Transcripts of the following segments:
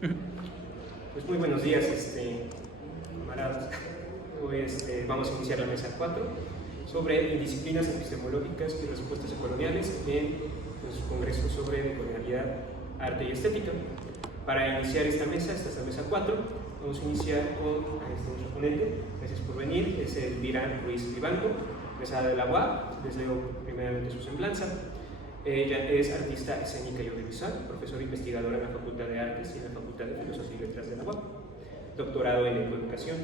Pues muy buenos días, camaradas. Hoy vamos a iniciar la mesa 4 sobre disciplinas epistemológicas y respuestas coloniales en su congreso sobre decolonialidad, arte y estética. Para iniciar esta mesa 4, vamos a iniciar con nuestro ponente. Gracias por venir, es Elvira Ruiz Vivanco, egresada de la UAP. Les leo primeramente su semblanza. Ella es artista escénica y audiovisual, profesora investigadora en la Facultad de Artes y en la Facultad de Filosofía y Letras de la UAP, doctorado en Ecoeducación,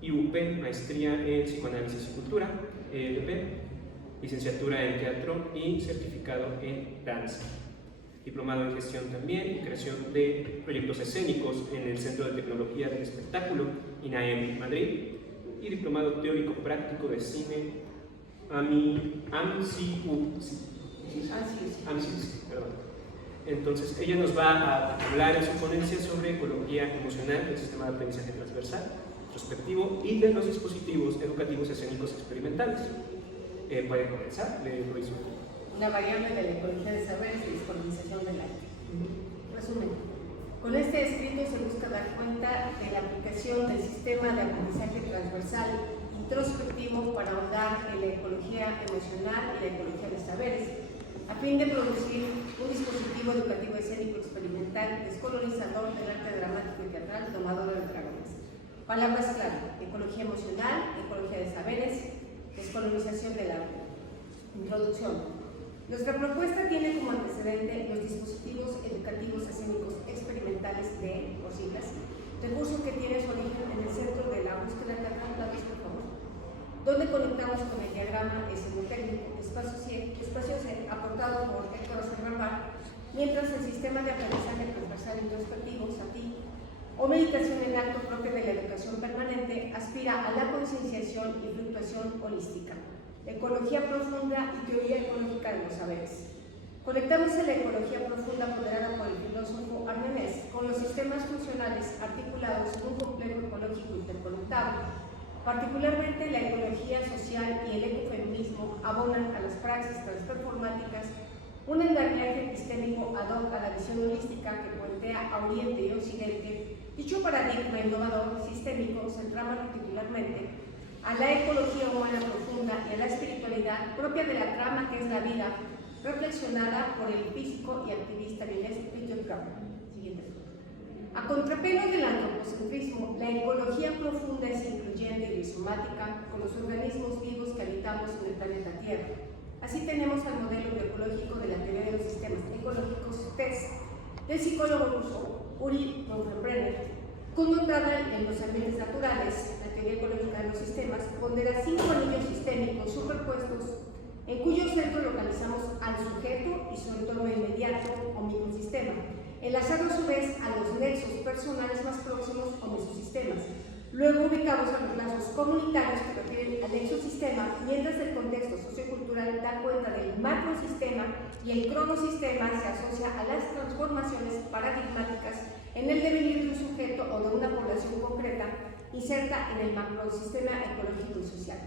IUP, maestría en Psicoanálisis y Cultura, ELP, licenciatura en Teatro y certificado en Danza, diplomado en Gestión también y creación de proyectos escénicos en el Centro de Tecnología del Espectáculo, INAEM, Madrid, y diplomado teórico práctico de cine, perdón. Entonces, ella nos va a hablar en su ponencia sobre ecología emocional del sistema de aprendizaje transversal, retrospectivo y de los dispositivos educativos escénicos experimentales. ¿Puede comenzar? Luis. Una variable de la ecología de saberes y descolonización del arte. Resumen. Con este escrito se busca dar cuenta de la aplicación del sistema de aprendizaje transversal introspectivo para ahondar en la ecología emocional y la ecología de saberes, a fin de producir un dispositivo educativo escénico experimental descolonizador del arte dramático y teatral domador de dragones. Palabras clave: ecología emocional, ecología de saberes, descolonización del arte. Introducción. Nuestra propuesta tiene como antecedente los dispositivos educativos escénicos experimentales de, por siglas, recurso que tiene su origen en el centro de la búsqueda teatral, por favor, donde conectamos con el diagrama escenotécnico, espacios aportado por Héctor Serrapar, mientras el sistema de aprendizaje transversal introspectivo, SATI, o meditación en acto propio de la educación permanente, aspira a la concienciación y fluctuación holística, ecología profunda y teoría ecológica de los saberes. Conectamos en la ecología profunda apoderada por el filósofo armenés con los sistemas funcionales articulados en un complejo ecológico interconectado. Particularmente la ecología social y el ecofeminismo abonan a las praxis transperformáticas un endarnaje epistémico ad hoc a la visión holística que puentea a Oriente y Occidente. Dicho paradigma innovador sistémico se trama particularmente a la ecología humana profunda y a la espiritualidad propia de la trama que es la vida, reflexionada por el físico y activista Gilles Wittgenstein. Siguiente. A contrapelo del antropocentrismo, la ecología profunda es incluyente y rizomática con los organismos vivos que habitamos en el planeta Tierra. Así tenemos al modelo ecológico de la teoría de los sistemas ecológicos TESS del psicólogo ruso Uri Bronfenbrenner, connotada en los ambientes naturales. La teoría ecológica de los sistemas pondera 5 anillos sistémicos superpuestos en cuyo centro localizamos al sujeto y su entorno inmediato o microsistema, enlazando a su vez a los nexos personales más próximos o mesosistemas. Luego ubicamos a los lazos comunitarios que refieren al exosistema, mientras el contexto sociocultural da cuenta del macrosistema y el cronosistema se asocia a las transformaciones paradigmáticas en el devenir de un sujeto o de una población concreta inserta en el macrosistema ecológico y social.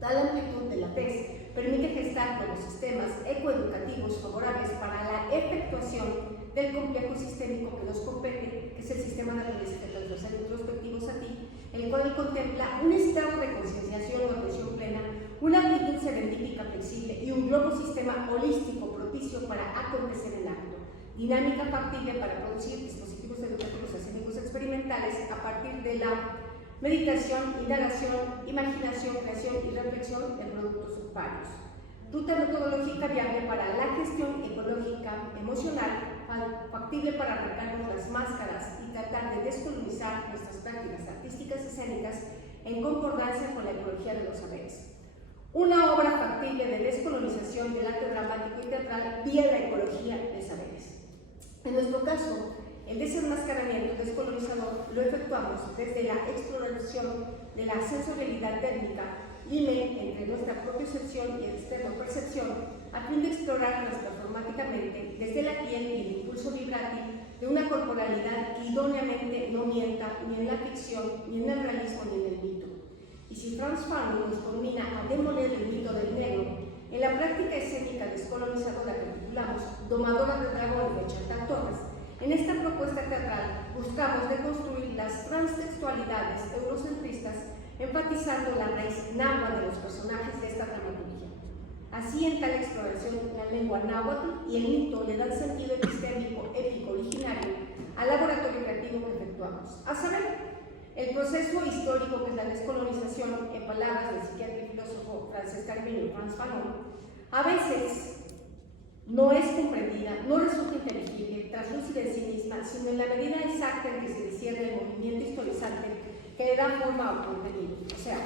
Tal amplitud de la TES permite gestar nuevos sistemas ecoeducativos favorables para la efectuación del complejo sistémico que nos compete, que es el sistema de aprendizaje transversal introspectivo SATI, el cual contempla un estado de concienciación o atención plena, una actitud serendípica flexible y un globo sistema holístico propicio para acontecer en acto, dinámica factible para producir dispositivos educativos escénicos experimentales a partir de la meditación, indagación, imaginación, creación y reflexión de productos varios. Ruta metodológica viable para la gestión ecológica emocional, factible para arrancarnos las máscaras y tratar de descolonizar nuestras prácticas artísticas escénicas en concordancia con la ecología de los saberes. Una obra factible de descolonización del arte dramático y teatral vía la ecología de saberes. En nuestro caso, el desenmascaramiento descolonizador lo efectuamos desde la exploración de la sensorialidad técnica, límite entre nuestra propiocepción y externa percepción, a fin de explorarlas performáticamente desde la piel y el impulso vibrátil de una corporalidad que idóneamente no mienta ni en la ficción, ni en el realismo, ni en el mito. Y si Franz Fanon nos combina a demoler el mito del negro, en la práctica escénica descolonizadora que titulamos Domadora de Dragones de Chantal Thomas, En esta propuesta teatral buscamos deconstruir las transtextualidades eurocentristas, enfatizando la raíz náhuatl de los personajes de esta dramaturgia. Así, en tal exploración, la lengua náhuatl y el mito le dan sentido epistémico, épico, originario al laboratorio creativo que efectuamos, a saber, el proceso histórico que es la descolonización, en palabras del psiquiatra y filósofo francés caribeño Frantz Fanon, a veces no es comprendida, no resulta inteligible, translúcida en sí misma, sino en la medida exacta en que se discierne el movimiento historizante que le da forma al contenido. O sea,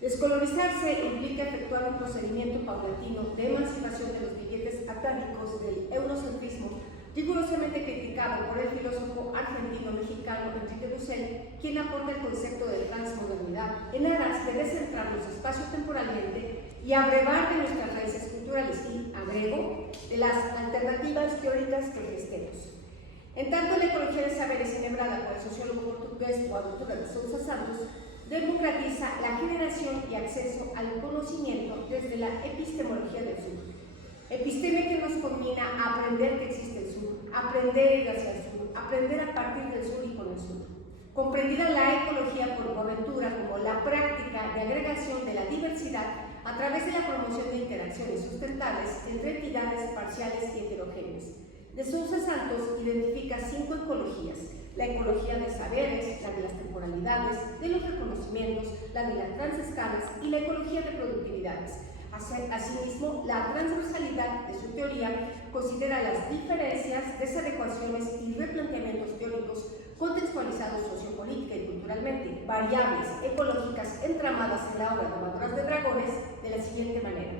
descolonizarse implica efectuar un procedimiento paulatino de emancipación de los billetes atálicos del eurocentrismo, rigurosamente criticado por el filósofo argentino-mexicano Enrique Dussel, quien aporta el concepto de transmodernidad en aras de descentrarnos espacio-temporalmente y abrevar de nuestras raíces culturales y, agrego, de las alternativas teóricas que gestemos. En tanto, la ecología de saberes, celebrada por el sociólogo portugués Boaventura de Sousa Santos, democratiza la generación y acceso al conocimiento desde la epistemología del sur. Episteme que nos combina a aprender que existe el sur, aprender a ir hacia el sur, aprender a partir del sur y con el sur. Comprendida la ecología por Boaventura como la práctica de agregación de la diversidad a través de la promoción de interacciones sustentables entre entidades parciales y heterogéneas. De Sousa Santos identifica 5 ecologías: la ecología de saberes, la de las temporalidades, de los reconocimientos, la de las transescalas y la ecología de productividades. Asimismo, la transversalidad de su teoría considera las diferencias, desadecuaciones y replanteamientos teóricos contextualizados sociopolítica y culturalmente, variables ecológicas entramadas en la obra Domadoras de Dragones de la siguiente manera: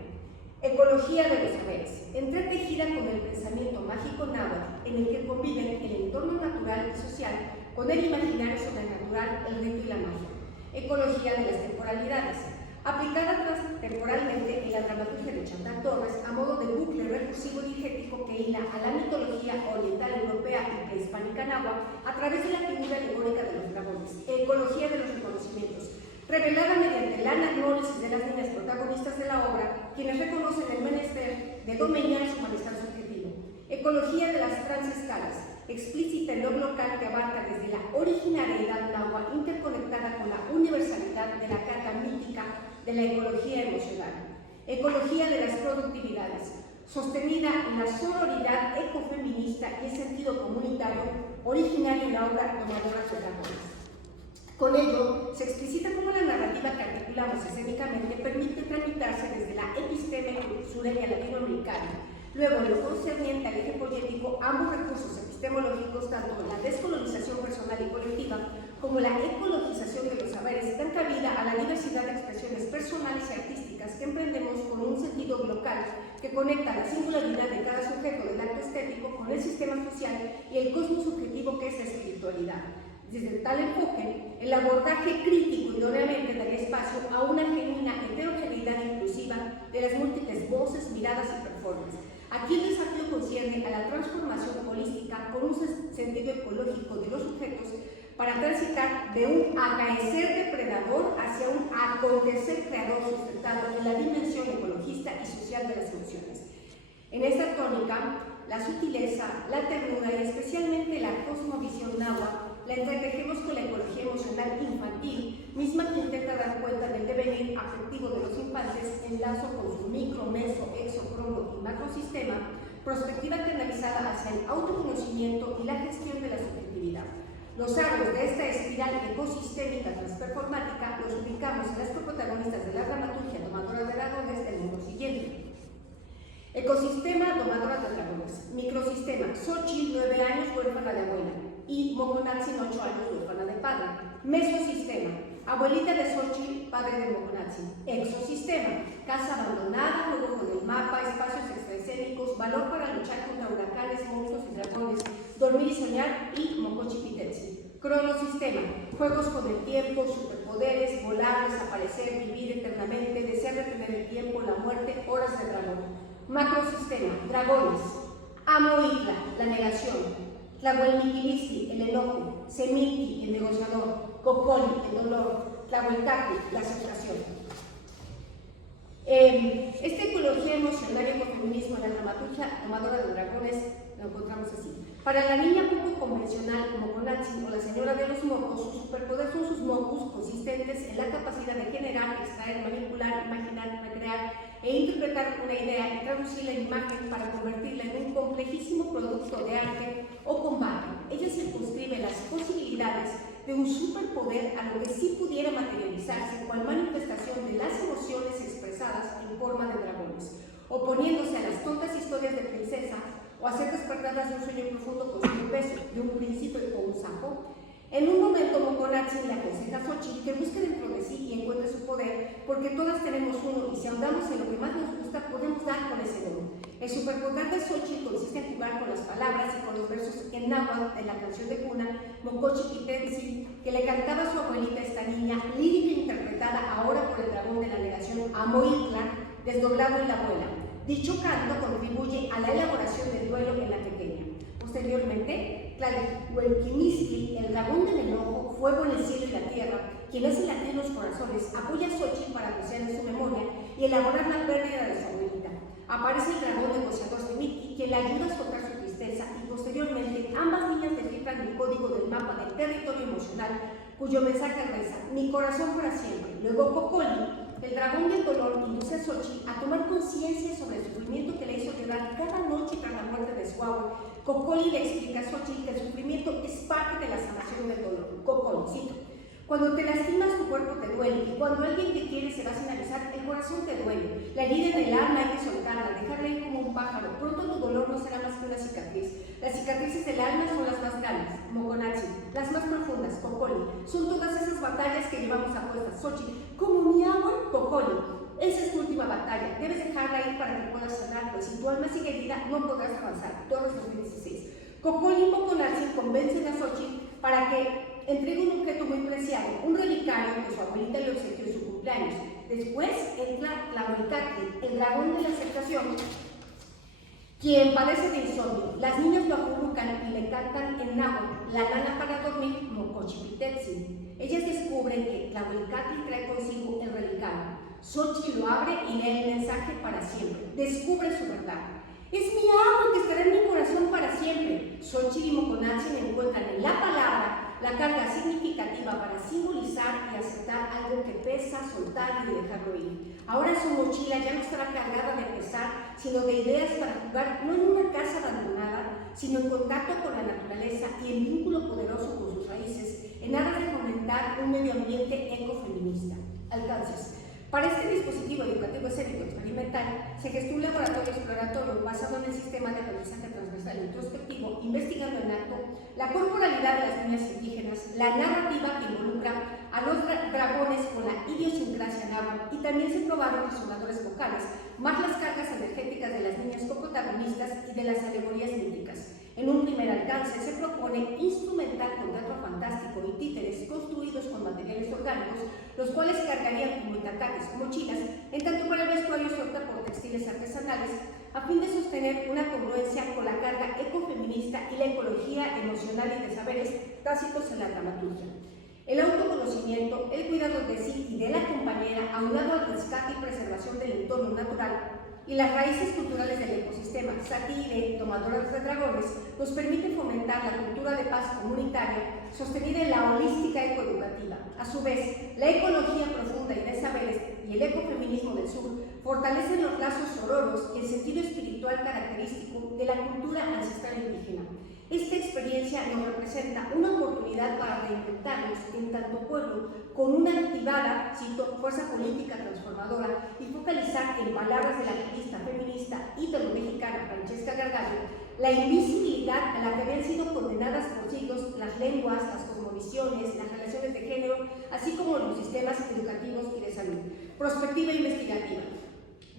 ecología de los saberes, entretejida con el pensamiento mágico náhuatl, en el que conviven el entorno natural y social con el imaginario sobrenatural, el rito y la magia. Ecología de las temporalidades, aplicada temporalmente en la dramaturgia de Chantal Torres a modo de bucle recursivo digético que hila a la mitología oriental europea y prehispánica náhuatl a través de la figura alegórica de los dragones. Ecología de los reconocimientos, revelada mediante la agnólisis de las líneas protagonistas de la obra, quienes reconocen el menester de domeñar su malestar subjetivo. Ecología de las transescalas, explícita en lo local que abarca desde la originariedad náhuatl interconectada con la universalidad de la carga mítica de la ecología emocional. Ecología de las productividades, sostenida en la sororidad ecofeminista y el sentido comunitario originario en la obra Domadoras de Dragones. Con ello, se explicita cómo la narrativa que articulamos escénicamente permite tramitarse desde la episteme sureña latinoamericana. Luego, en lo concerniente al eje poético, ambos recursos epistemológicos, tanto la descolonización personal y colectiva como la ecologización de los saberes, dan cabida a la diversidad de expresiones personales y artísticas que emprendemos con un sentido local que conecta la singularidad de cada sujeto del acto estético con el sistema social y el cosmos subjetivo que es la espiritualidad. Desde tal enfoque, el abordaje crítico idóneamente daría espacio a una genuina heterogeneidad inclusiva de las múltiples voces, miradas y performances. Aquí el desafío concierne a la transformación holística con un sentido ecológico de los sujetos para transitar de un acaecer depredador hacia un acontecer creador sustentado en la dimensión ecologista y social de las emociones. En esta tónica, la sutileza, la ternura y especialmente la cosmovisión náhuatl la entretejemos con la ecología emocional infantil, misma que intenta dar cuenta del devenir afectivo de los infantes en lazo con su micro, meso, exo, cromo y macrosistema, perspectiva canalizada hacia el autoconocimiento y la gestión de la subjetividad. Los árboles de esta espiral ecosistémica transperformática los ubicamos en las coprotagonistas de la dramaturgia Domadoras de Dragones del modo siguiente. Ecosistema Domadoras de Dragones. Microsistema: Xochitl, 9 años, huérfana de abuela, y Moconatzin, 8 años, huérfana de padre. Mesosistema: abuelita de Xochitl, padre de Moconatzin. Exosistema: casa abandonada, juego con el mapa, espacios extraescénicos, valor para luchar contra huracanes, monstruos y dragones, dormir y soñar, y Mocochipitetzin. Cronosistema: juegos con el tiempo, superpoderes, volar, desaparecer, vivir eternamente, desear detener el tiempo, la muerte, horas de dragón. Macrosistema: dragones. Amoitla, la negación. Tlahuelmiquilisti, el enojo. Semilki, el negociador. Cocoli, el dolor. Tlahuelcaqui, la aceptación. Esta ecología emocional y ecofeminismo en la dramaturgia Domadora de Dragones lo encontramos así. Para la niña poco convencional como Moconatzin o la señora de los mocos, su superpoder son sus mocos consistentes en la capacidad de generar, extraer, manipular, imaginar, recrear e interpretar una idea y traducirla en imagen para convertirla en un complejísimo producto de arte o combate. Ella circunscribe las posibilidades de un superpoder a lo que sí pudiera materializarse cual manifestación de las emociones expresadas en forma de dragones, oponiéndose a las tontas historias de princesa o a ser despertadas de un sueño profundo con su beso de un príncipe o un sapo. En un momento, Moconatzin le aconseja a Xochitl que busque dentro de sí y encuentre su poder, porque todas tenemos uno y si ahondamos en lo que más nos gusta, podemos dar con ese don. El superpoder de Xochitl consiste en jugar con las palabras y con los versos en náhuatl de la canción de cuna Mocochipitetzin, que le cantaba a su abuelita, esta niña, lírica interpretada ahora por el dragón de la negación Amoitla, desdoblado en la abuela. Dicho canto contribuye a la elaboración del duelo en la pequeña. Posteriormente, Tlahuelquimistli, el dragón del enojo, fuego en el cielo y la tierra, quien hace latir los corazones, apoya a Xochitl para apreciar en su memoria y elaborar la pérdida de su abuelita. Aparece el dragón negociador Semiki, quien le ayuda a soltar su tristeza, y posteriormente ambas niñas descifran el código del mapa del territorio emocional, cuyo mensaje reza: mi corazón para siempre. Luego Cocoli, el dragón del dolor, induce a Xochitl a tomar conciencia sobre el sufrimiento que le hizo llorar cada noche tras la muerte de su abue. Cocoli le explica a Xochitl que el sufrimiento es parte de la sanación del dolor. Cocoli, cito: cuando te lastimas, tu cuerpo te duele, y cuando alguien que quieres se va sin avisar, el corazón te duele. La herida en el alma hay que soltarla, dejarla ir como un pájaro. Pronto tu dolor no será más que una cicatriz. Las cicatrices del alma son las más grandes, Moconatzin, las más profundas, Cocoli. Son todas esas batallas que llevamos a cuestas. Xochitl, como mi agua, Cocoli. Esa es tu última batalla. Debes dejarla ir para que puedas sanar, pues si tu alma sigue herida, no podrás avanzar. Torres 2016. Cocoli y Moconatzin convencen a Xochitl para que entrega un objeto muy preciado, un relicario que su abuelita le obsequió en su cumpleaños. Después entra Tlahuelcatli, el dragón de la aceptación, quien padece de insomnio. Las niñas lo acurrucan y le cantan en náhuatl la lana para dormir, Mocochipitetzin. Ellas descubren que Tlahuelcatli trae consigo el relicario. Xochitl lo abre y lee el mensaje para siempre. Descubre su verdad. Es mi agua que estará en mi corazón para siempre. Xochitl y Moconatzin encuentran en la palabra la carga significativa para simbolizar y aceptar algo que pesa, soltarlo y dejarlo ir. Ahora su mochila ya no estará cargada de pesar, sino de ideas para jugar no en una casa abandonada, sino en contacto con la naturaleza y en vínculo poderoso con sus raíces, en aras de fomentar un medio ambiente ecofeminista. Alcances. Para este dispositivo educativo escénico experimental se gestó un laboratorio exploratorio basado en el sistema de aprendizaje transversal introspectivo, investigando en acto la corporalidad de las niñas indígenas, la narrativa que involucra a los dragones con la idiosincrasia náhuatl, y también se probaron resonadores vocales, más las cargas energéticas de las niñas coprotagonistas y de las alegorías míticas. En un primer alcance se propone instrumentar con teatro fantástico y títeres construidos con materiales orgánicos, los cuales cargarían como itacates o mochilas, en tanto para el vestuario se opta por textiles artesanales, a fin de sostener una congruencia con la carga ecofeminista y la ecología emocional y de saberes tácitos en la dramaturgia. El autoconocimiento, el cuidado de sí y de la compañera, aunado al rescate y preservación del entorno natural y las raíces culturales del ecosistema, Satire, tomadoras de dragones, nos permite fomentar la cultura de paz comunitaria sostenida en la holística ecoeducativa. A su vez, la ecología profunda y de saberes y el ecofeminismo del sur fortalecen los lazos sororos y el sentido espiritual característico de la cultura ancestral indígena. Esta experiencia nos representa una oportunidad para reinventarnos en tanto pueblo con una activada, cito, fuerza política transformadora y focalizar en palabras de la activista feminista ítalo-mexicana Francesca Gargallo la invisibilidad a la que habían sido condenadas por siglos las lenguas, las cosmovisiones, las relaciones de género, así como los sistemas educativos y de salud. Prospectiva investigativa.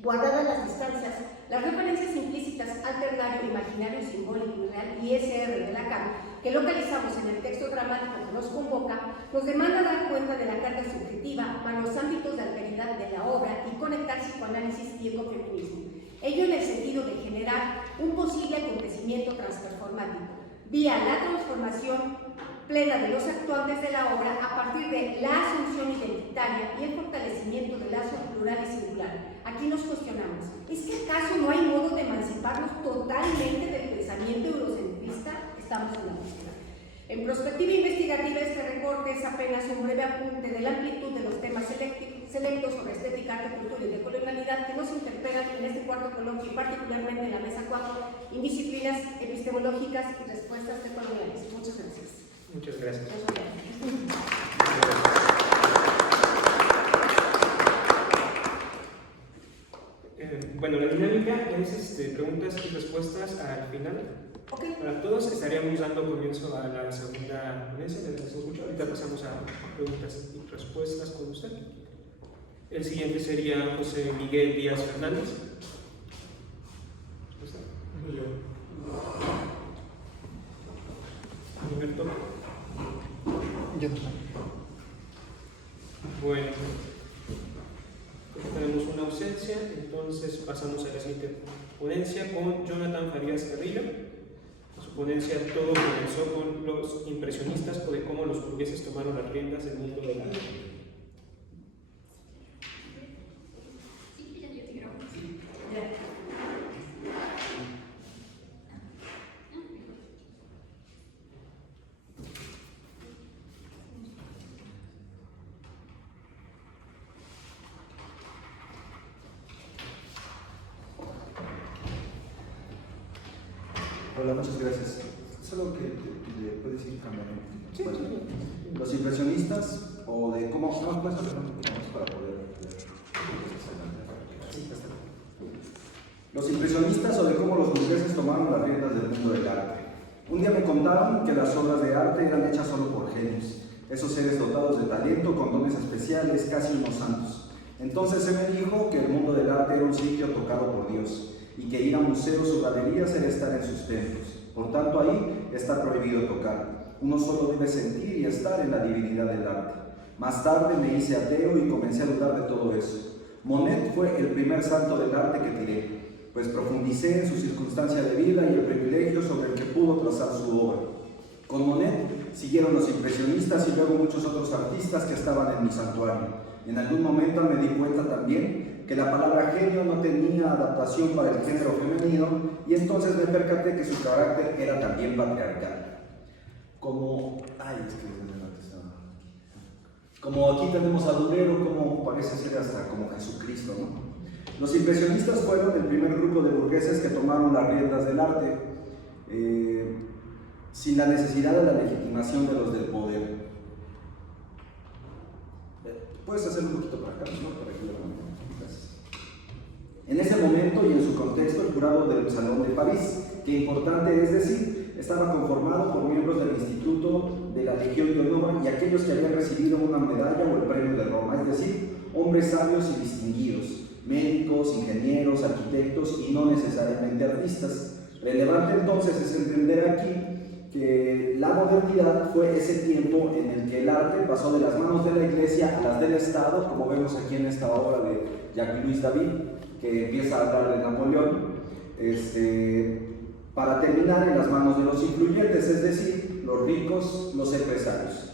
Guardadas las distancias, las referencias implícitas al ternario imaginario, simbólico y real ISR de Lacan, que localizamos en el texto dramático que nos convoca, nos demanda dar cuenta de la carga subjetiva para los ámbitos de alteridad de la obra y conectar psicoanálisis y ecofeminismo. Ello en el sentido de generar un posible acontecimiento transperformático, vía la transformación plena de los actuantes de la obra a partir de la asunción identitaria y el fortalecimiento del lazo plural y singular. Aquí nos cuestionamos, ¿es que acaso no hay modo de emanciparnos totalmente del pensamiento eurocentrista? En perspectiva investigativa, este recorte es apenas un breve apunte de la amplitud de los temas selectos sobre estética, arte, cultura y decolonialidad que nos interpelan en este cuarto coloquio y particularmente en la mesa 4, indisciplinas epistemológicas y respuestas decoloniales. Muchas gracias. Muchas gracias. Bueno, la dinámica es preguntas y respuestas al final. Okay. Para todos estaríamos dando comienzo a la segunda ponencia. Ahorita pasamos a preguntas y respuestas con usted. El siguiente sería José Miguel Díaz Fernández. Humberto. Yo. Bueno, tenemos una ausencia, entonces pasamos a la siguiente ponencia con Jonathan Farías Carrillo. Su ponencia todo comenzó con los impresionistas o de cómo los burgueses tomaron las riendas del mundo del arte. Hola, muchas gracias. Solo que le puedes ir cambiando. Sí, Bueno, sí. los impresionistas o de cómo para poder los impresionistas o de cómo los burgueses tomaron las riendas del mundo del arte. Un día me contaron que las obras de arte eran hechas solo por genios, esos seres dotados de talento, con dones especiales, casi unos santos. Entonces se me dijo que el mundo del arte era un sitio tocado por Dios y que ir a museos o galerías era estar en sus templos. Por tanto, ahí está prohibido tocar. Uno solo debe sentir y estar en la divinidad del arte. Más tarde me hice ateo y comencé a dudar de todo eso. Monet fue el primer santo del arte que tiré, pues profundicé en su circunstancia de vida y el privilegio sobre el que pudo trazar su obra. Con Monet siguieron los impresionistas y luego muchos otros artistas que estaban en mi santuario. En algún momento me di cuenta también que la palabra genio no tenía adaptación para el género femenino y entonces me percaté que su carácter era también patriarcal. Como aquí tenemos a Durero, como parece ser hasta como Jesucristo, ¿no? Los impresionistas fueron el primer grupo de burgueses que tomaron las riendas del arte sin la necesidad de la legitimación de los del poder. Puedes hacer un poquito para acá, ¿no? Para que lo vean. Gracias. En ese momento y en su contexto, el jurado del Salón de París, que importante es decir, estaba conformado por miembros del Instituto de la Legión de Honor y aquellos que habían recibido una medalla o el premio de Roma, es decir, hombres sabios y distinguidos, médicos, ingenieros, arquitectos y no necesariamente artistas. Relevante entonces es entender aquí que la modernidad fue ese tiempo en el que el arte pasó de las manos de la Iglesia a las del Estado, como vemos aquí en esta obra de Jacques-Louis David, que empieza a hablar de Napoleón, para terminar en las manos de los influyentes, es decir, los ricos, los empresarios.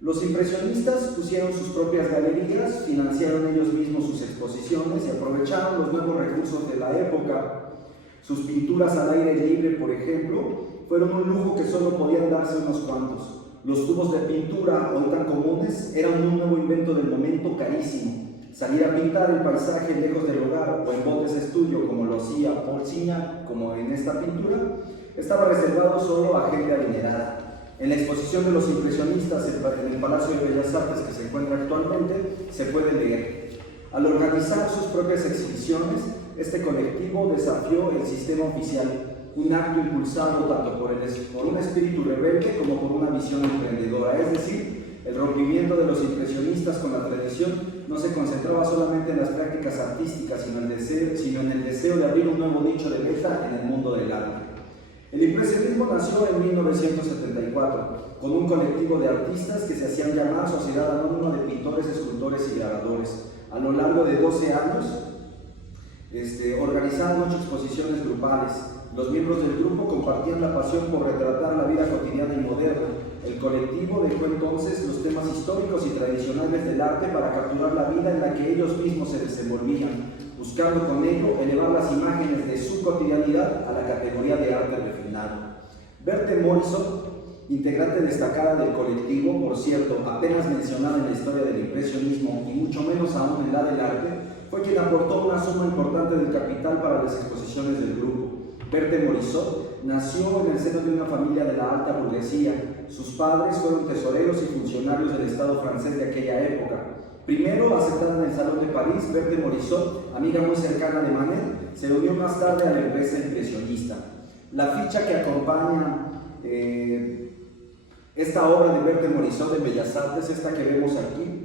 Los impresionistas pusieron sus propias galerías, financiaron ellos mismos sus exposiciones y aprovecharon los nuevos recursos de la época. Sus pinturas al aire libre, por ejemplo, fueron un lujo que solo podían darse unos cuantos. Los tubos de pintura, hoy tan comunes, eran un nuevo invento del momento carísimo. Salir a pintar el paisaje lejos del hogar o en botes de estudio, como lo hacía Paul Signac, como en esta pintura, estaba reservado solo a gente adinerada. En la exposición de los impresionistas en el Palacio de Bellas Artes que se encuentra actualmente, se puede leer. Al organizar sus propias exhibiciones, este colectivo desafió el sistema oficial, un acto impulsado tanto por un espíritu rebelde como por una visión emprendedora, es decir, el rompimiento de los impresionistas con la tradición no se concentraba solamente en las prácticas artísticas, sino en el deseo de abrir un nuevo nicho de meta en el mundo del arte. El impresionismo nació en 1974, con un colectivo de artistas que se hacían llamar Sociedad Anónima de Pintores, Escultores y Grabadores. A lo largo de 12 años, organizaron 8 exposiciones grupales. Los miembros del grupo compartían la pasión por retratar la vida cotidiana y moderna. El colectivo dejó entonces los temas históricos y tradicionales del arte para capturar la vida en la que ellos mismos se desenvolvían, buscando con ello elevar las imágenes de su cotidianidad a la categoría de arte refinado. Berthe Morisot integrante destacada del colectivo, por cierto, apenas mencionada en la historia del impresionismo y mucho menos aún en la del arte, fue quien aportó una suma importante del capital para las exposiciones del grupo. Berthe Morisot nació en el seno de una familia de la alta burguesía. Sus padres fueron tesoreros y funcionarios del Estado francés de aquella época. Primero, aceptada en el Salón de París, Berthe Morisot, amiga muy cercana de Manet, se unió más tarde a la empresa impresionista. La ficha que acompaña esta obra de Berthe Morisot en Bellas Artes, esta que vemos aquí,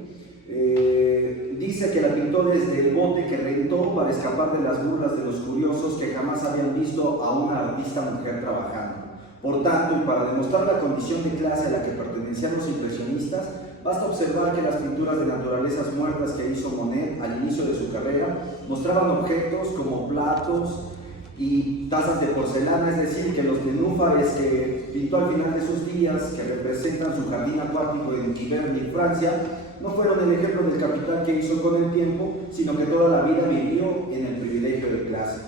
dice que la pintó desde el bote que rentó para escapar de las burlas de los curiosos que jamás habían visto a una artista mujer trabajando. Por tanto, y para demostrar la condición de clase a la que pertenecían los impresionistas, basta observar que las pinturas de naturalezas muertas que hizo Monet al inicio de su carrera mostraban objetos como platos y tazas de porcelana, es decir, que los nenúfares que pintó al final de sus días, que representan su jardín acuático en Giverny, Francia, no fueron el ejemplo del capital que hizo con el tiempo, sino que toda la vida vivió en el privilegio de clase.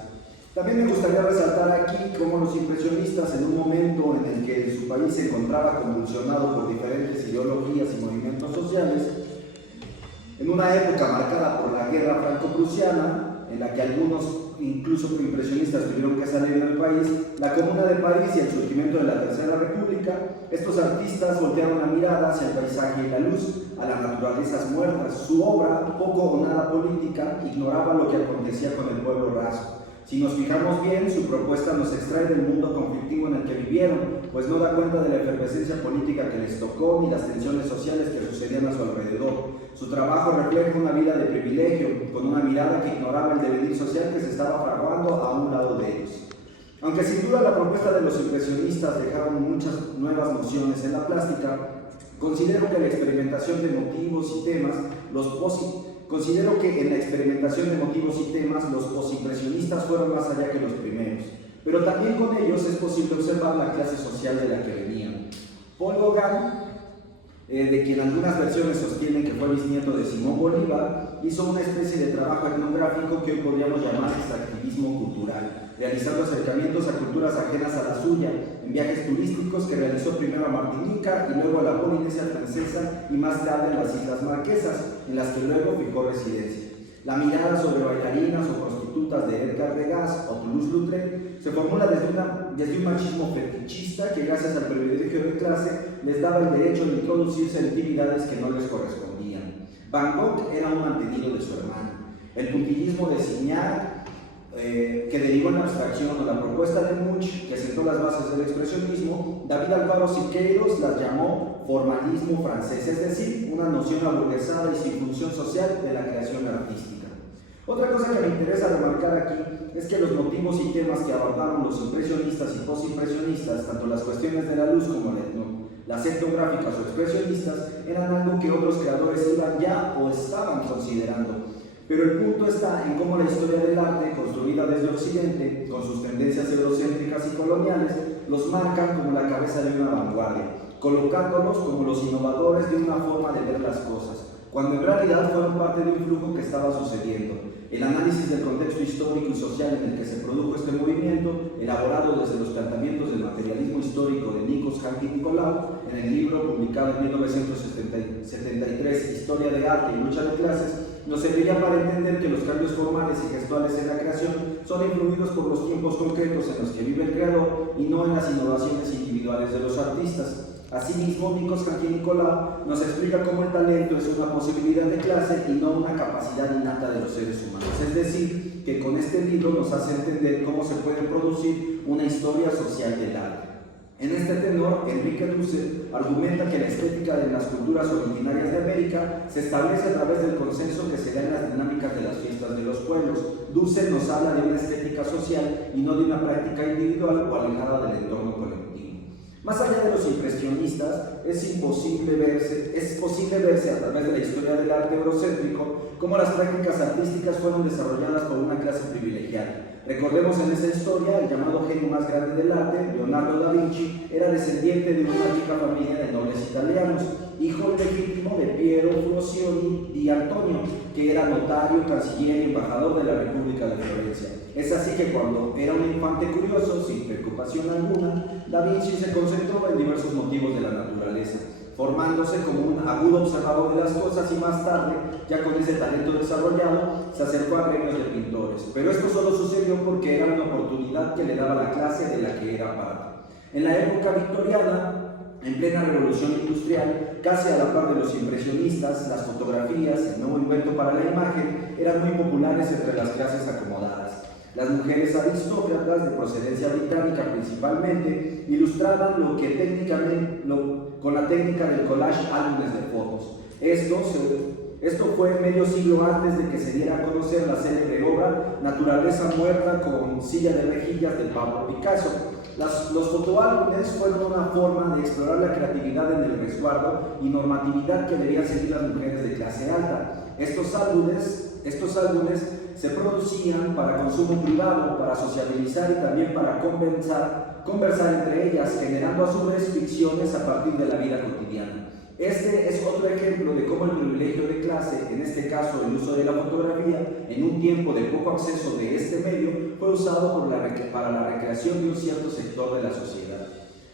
También me gustaría resaltar aquí cómo los impresionistas, en un momento en el que su país se encontraba convulsionado por diferentes ideologías y movimientos sociales, en una época marcada por la guerra franco-prusiana, en la que algunos incluso impresionistas tuvieron que salir del país, la Comuna de París y el surgimiento de la Tercera República, estos artistas voltearon la mirada hacia el paisaje y la luz, a las naturalezas muertas. Su obra, poco o nada política, ignoraba lo que acontecía con el pueblo raso. Si nos fijamos bien, su propuesta nos extrae del mundo conflictivo en el que vivieron, pues no da cuenta de la efervescencia política que les tocó ni las tensiones sociales que sucedían a su alrededor. Su trabajo refleja una vida de privilegio, con una mirada que ignoraba el devenir social que se estaba fraguando a un lado de ellos. Aunque sin duda la propuesta de los impresionistas dejaron muchas nuevas nociones en la plástica, considero que en la experimentación de motivos y temas, los posimpresionistas fueron más allá que los primeros, pero también con ellos es posible observar la clase social de la que venían. Paul Gauguin, de quien algunas versiones sostienen que fue bisnieto de Simón Bolívar, hizo una especie de trabajo etnográfico que hoy podríamos llamar extractivismo cultural, realizando acercamientos a culturas ajenas a la suya, en viajes turísticos que realizó primero a Martinica y luego a la Polinesia Francesa y más tarde a las Islas Marquesas, en las que luego fijó residencia. La mirada sobre bailarinas o prostitutas de Edgar Degas o Toulouse-Lautrec se formula desde un machismo fetichista que, gracias al privilegio de clase, les daba el derecho de introducirse en actividades que no les correspondían. Van Gogh era un mantenido de su hermano. El puntillismo de Signac, que derivó en la abstracción o la propuesta de Munch, que sentó las bases del expresionismo, David Alfaro Siqueiros las llamó formalismo francés, es decir, una noción aburguesada y sin función social de la creación artística. Otra cosa que me interesa remarcar aquí es que los motivos y temas que abordaron los impresionistas y posimpresionistas, tanto las cuestiones de la luz como las etnográficas o expresionistas, eran algo que otros creadores iban ya o estaban considerando. Pero el punto está en cómo la historia del arte, construida desde Occidente, con sus tendencias eurocéntricas y coloniales, los marcan como la cabeza de una vanguardia, colocándolos como los innovadores de una forma de ver las cosas, cuando en realidad fueron parte de un flujo que estaba sucediendo. El análisis del contexto histórico y social en el que se produjo este movimiento, elaborado desde los planteamientos del materialismo histórico de Nikos Khanty-Nicolau, en el libro publicado en 1973, Historia de Arte y Lucha de Clases, nos serviría para entender que los cambios formales y gestuales en la creación son influidos por los tiempos concretos en los que vive el creador y no en las innovaciones individuales de los artistas. Asimismo, Nikos Khanty-Nicolau nos explica cómo el talento es una posibilidad de clase y no una capacidad innata de los seres humanos. Es decir, que con este libro nos hace entender cómo se puede producir una historia social del arte. En este tenor, Enrique Dussel argumenta que la estética de las culturas originarias de América se establece a través del consenso que se da en las dinámicas de las fiestas de los pueblos. Dussel nos habla de una estética social y no de una práctica individual o alejada del entorno colectivo. Más allá de los impresionistas, es posible verse a través de la historia del arte eurocéntrico cómo las prácticas artísticas fueron desarrolladas por una clase privilegiada, Recordemos en esa historia, el llamado genio más grande del arte, Leonardo da Vinci, era descendiente de una rica familia de nobles italianos, hijo legítimo de Piero Froscioni di Antonio, que era notario, canciller y embajador de la República de Florencia. Es así que cuando era un infante curioso, sin preocupación alguna, da Vinci se concentró en diversos motivos de la naturaleza, formándose como un agudo observador de las cosas y más tarde, ya con ese talento desarrollado, se acercó a gremios de pintores. Pero esto solo sucedió porque era una oportunidad que le daba la clase de la que era parte. En la época victoriana, en plena revolución industrial, casi a la par de los impresionistas, las fotografías, el nuevo invento para la imagen, eran muy populares entre las clases acomodadas. Las mujeres aristócratas, de procedencia británica principalmente, ilustraban con la técnica del collage álbumes de fotos. Esto fue medio siglo antes de que se diera a conocer la célebre obra Naturaleza muerta con silla de rejillas de Pablo Picasso. Los fotoálbumes fueron una forma de explorar la creatividad en el resguardo y normatividad que debían seguir las mujeres de clase alta. Estos álbumes se producían para consumo privado, para sociabilizar y también para conversar entre ellas, generando a su vez ficciones a partir de la vida cotidiana. Este es otro ejemplo de cómo el privilegio de clase, en este caso el uso de la fotografía, en un tiempo de poco acceso de este medio, fue usado para la recreación de un cierto sector de la sociedad.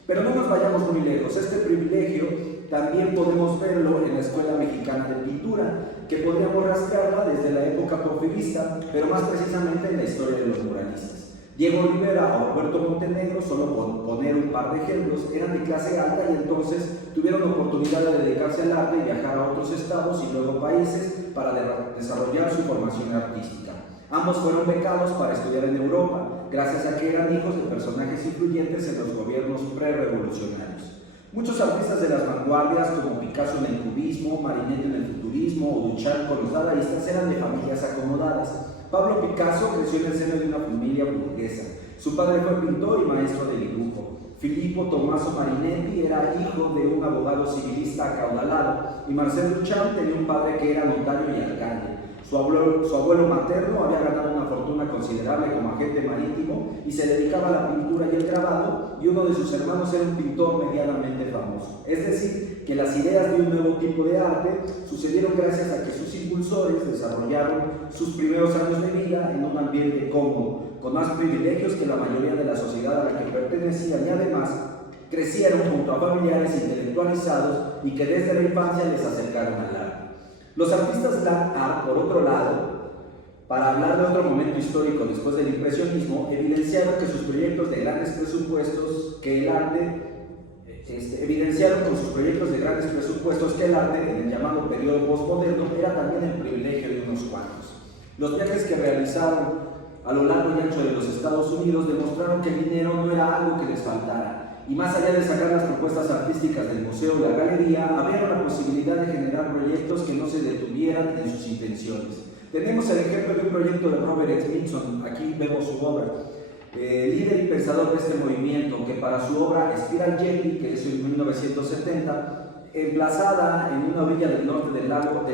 Pero no nos vayamos muy lejos, este privilegio también podemos verlo en la Escuela Mexicana de Pintura, que podríamos rastrearla desde la época porfirista, pero más precisamente en la historia de los muralistas. Diego Rivera o Roberto Montenegro, solo por poner un par de ejemplos, eran de clase alta y entonces tuvieron oportunidad de dedicarse al arte y viajar a otros estados y luego países para desarrollar su formación artística. Ambos fueron becados para estudiar en Europa, gracias a que eran hijos de personajes influyentes en los gobiernos pre-revolucionarios. Muchos artistas de las vanguardias, como Picasso en el cubismo, Marinetti en el futurismo o Duchamp con los dadaístas, eran de familias acomodadas. Pablo Picasso creció en el seno de una familia burguesa. Su padre fue pintor y maestro de dibujo. Filippo Tommaso Marinetti era hijo de un abogado civilista acaudalado y Marcel Duchamp tenía un padre que era notario y alcalde. Su abuelo materno había ganado una fortuna considerable como agente marítimo y se dedicaba a la pintura y el grabado, y uno de sus hermanos era un pintor medianamente famoso. Es decir, que las ideas de un nuevo tipo de arte sucedieron gracias a que sus impulsores desarrollaron sus primeros años de vida en un ambiente cómodo, con más privilegios que la mayoría de la sociedad a la que pertenecían, y además crecieron junto a familiares intelectualizados y que desde la infancia les acercaron al arte. Los artistas Black Art, por otro lado, para hablar de otro momento histórico después del impresionismo, evidenciaron con sus proyectos de grandes presupuestos que el arte, en el llamado periodo postmoderno, era también el privilegio de unos cuantos. Los viajes que realizaron a lo largo y ancho de los Estados Unidos demostraron que el dinero no era algo que les faltara. Y más allá de sacar las propuestas artísticas del museo o la galería, había la posibilidad de generar proyectos que no se detuvieran en sus intenciones. Tenemos el ejemplo de un proyecto de Robert Smithson, aquí vemos su obra, líder y pensador de este movimiento, que para su obra Spiral Jetty, que hizo en 1970, emplazada en una orilla del norte del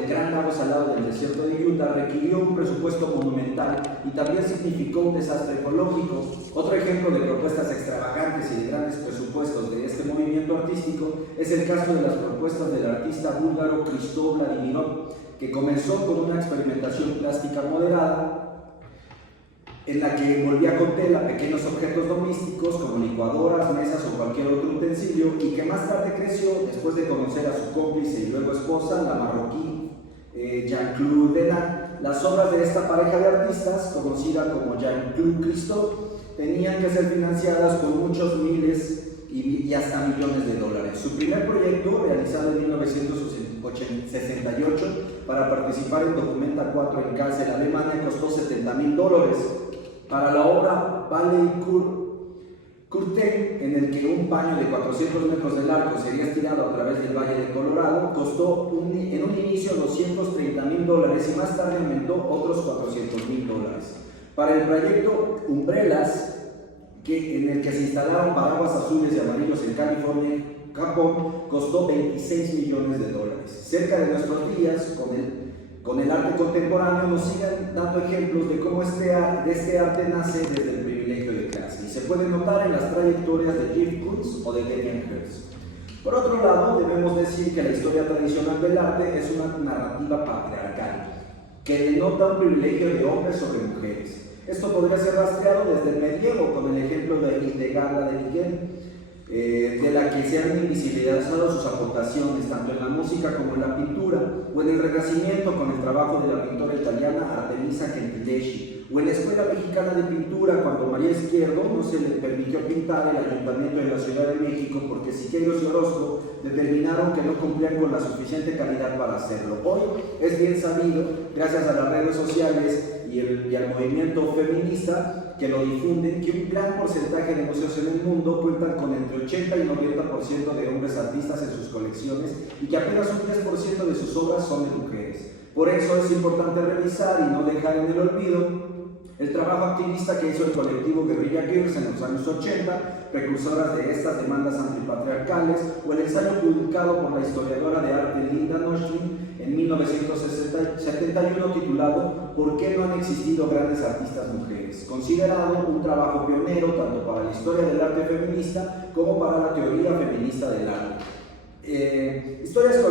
gran lago salado del desierto de Utah, requirió un presupuesto monumental y también significó un desastre ecológico. Otro ejemplo de propuestas extravagantes y de grandes presupuestos de este movimiento artístico es el caso de las propuestas del artista búlgaro Christo Vladimirov, que comenzó con una experimentación plástica moderada en la que envolvía con tela pequeños objetos domésticos como licuadoras, mesas o cualquier otro utensilio, y que más tarde creció después de conocer a su cómplice y luego esposa, la marroquí Jean-Claude Delan. Las obras de esta pareja de artistas, conocida como Jean-Claude Christo, tenían que ser financiadas con muchos miles y hasta millones de dólares. Su primer proyecto, realizado en 1968 para participar en Documenta 4 en Kassel, Alemania, costó $70,000. Para la obra Valley Curtain, en el que un paño de 400 metros de largo sería estirado a través del Valle de Colorado, costó en un inicio $230,000 y más tarde aumentó otros $400,000. Para el proyecto Umbrellas, en el que se instalaron paraguas azules y amarillos en California, Japón, costó $26 millones. Cerca de nuestros días, Con el arte contemporáneo nos siguen dando ejemplos de cómo este arte nace desde el privilegio de clase y se puede notar en las trayectorias de Jeff Koons o de Damien Hirst. Por otro lado, debemos decir que la historia tradicional del arte es una narrativa patriarcal que denota un privilegio de hombres sobre mujeres. Esto podría ser rastreado desde el medievo con el ejemplo de Hildegard de Bingen, de la que se han invisibilizado sus aportaciones tanto en la música como en la pintura, o en el Renacimiento con el trabajo de la pintora italiana Artemisa Gentileschi, o en la Escuela Mexicana de Pintura cuando María Izquierdo no se le permitió pintar el Ayuntamiento de la Ciudad de México porque Siqueiros y Orozco determinaron que no cumplían con la suficiente calidad para hacerlo. Hoy es bien sabido, gracias a las redes sociales y al movimiento feminista que lo difunden, que un gran porcentaje de museos en el mundo cuentan con entre 80 y 90% de hombres artistas en sus colecciones y que apenas un 10% de sus obras son de mujeres. Por eso es importante revisar y no dejar en el olvido el trabajo activista que hizo el colectivo Guerrilla Girls en los años 80, precursoras de estas demandas antipatriarcales, o el ensayo publicado por la historiadora de arte Linda Noshkin en 1971 titulado ¿Por qué no han existido grandes artistas mujeres?, considerado un trabajo pionero tanto para la historia del arte feminista como para la teoría feminista del arte. Historias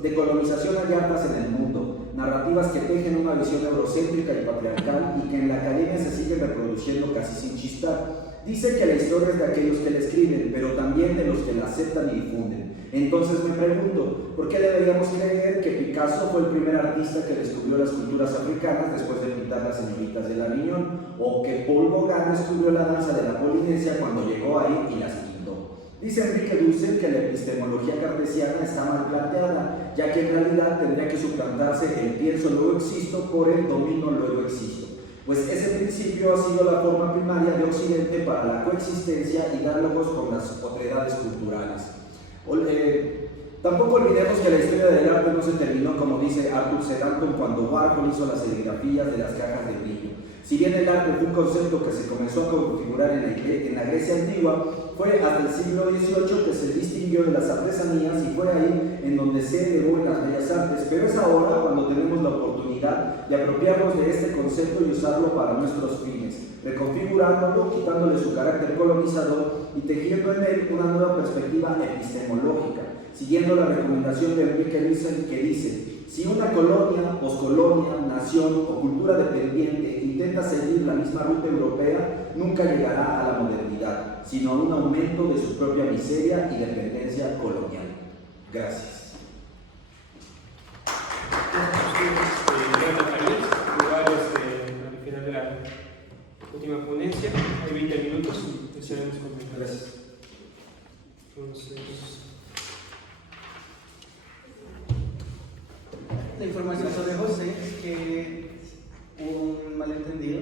de colonización hay hartas en el mundo, narrativas que tejen una visión eurocéntrica y patriarcal y que en la academia se siguen reproduciendo casi sin chistar. Dice que la historia es de aquellos que la escriben, pero también de los que la aceptan y difunden. Entonces me pregunto, ¿por qué deberíamos creer que Picasso fue el primer artista que descubrió las culturas africanas después de pintar las señoritas de la Aviñón? ¿O que Paul Gauguin descubrió la danza de la Polinesia cuando llegó ahí y las pintó? Dice Enrique Dussel que la epistemología cartesiana está mal planteada, ya que en realidad tendría que suplantarse el pienso luego existo por el domino luego existo. Pues ese principio ha sido la forma primaria de Occidente para la coexistencia y diálogos con las otredades culturales. Tampoco olvidemos que la historia del arte no se terminó, como dice Arthur Sedanton, cuando Warhol hizo las serigrafías de las cajas de brillo. Si bien el arte fue un concepto que se comenzó a configurar en la Grecia antigua, fue hasta el siglo XVIII que se distinguió de las artesanías y fue ahí en donde se elevó en las bellas artes, pero es ahora cuando tenemos la oportunidad de apropiarnos de este concepto y usarlo para nuestros fines, reconfigurándolo, quitándole su carácter colonizador y tejiendo en él una nueva perspectiva epistemológica, siguiendo la recomendación de Enrique Dussel que dice: si una colonia, poscolonia, nación o cultura dependiente intenta seguir la misma ruta europea, nunca llegará a la modernidad, sino a un aumento de su propia miseria y dependencia colonial. Gracias. Al final de la última ponencia, hay 20 minutos y estaremos comentando. Gracias. Entonces, la información sobre José es que un malentendido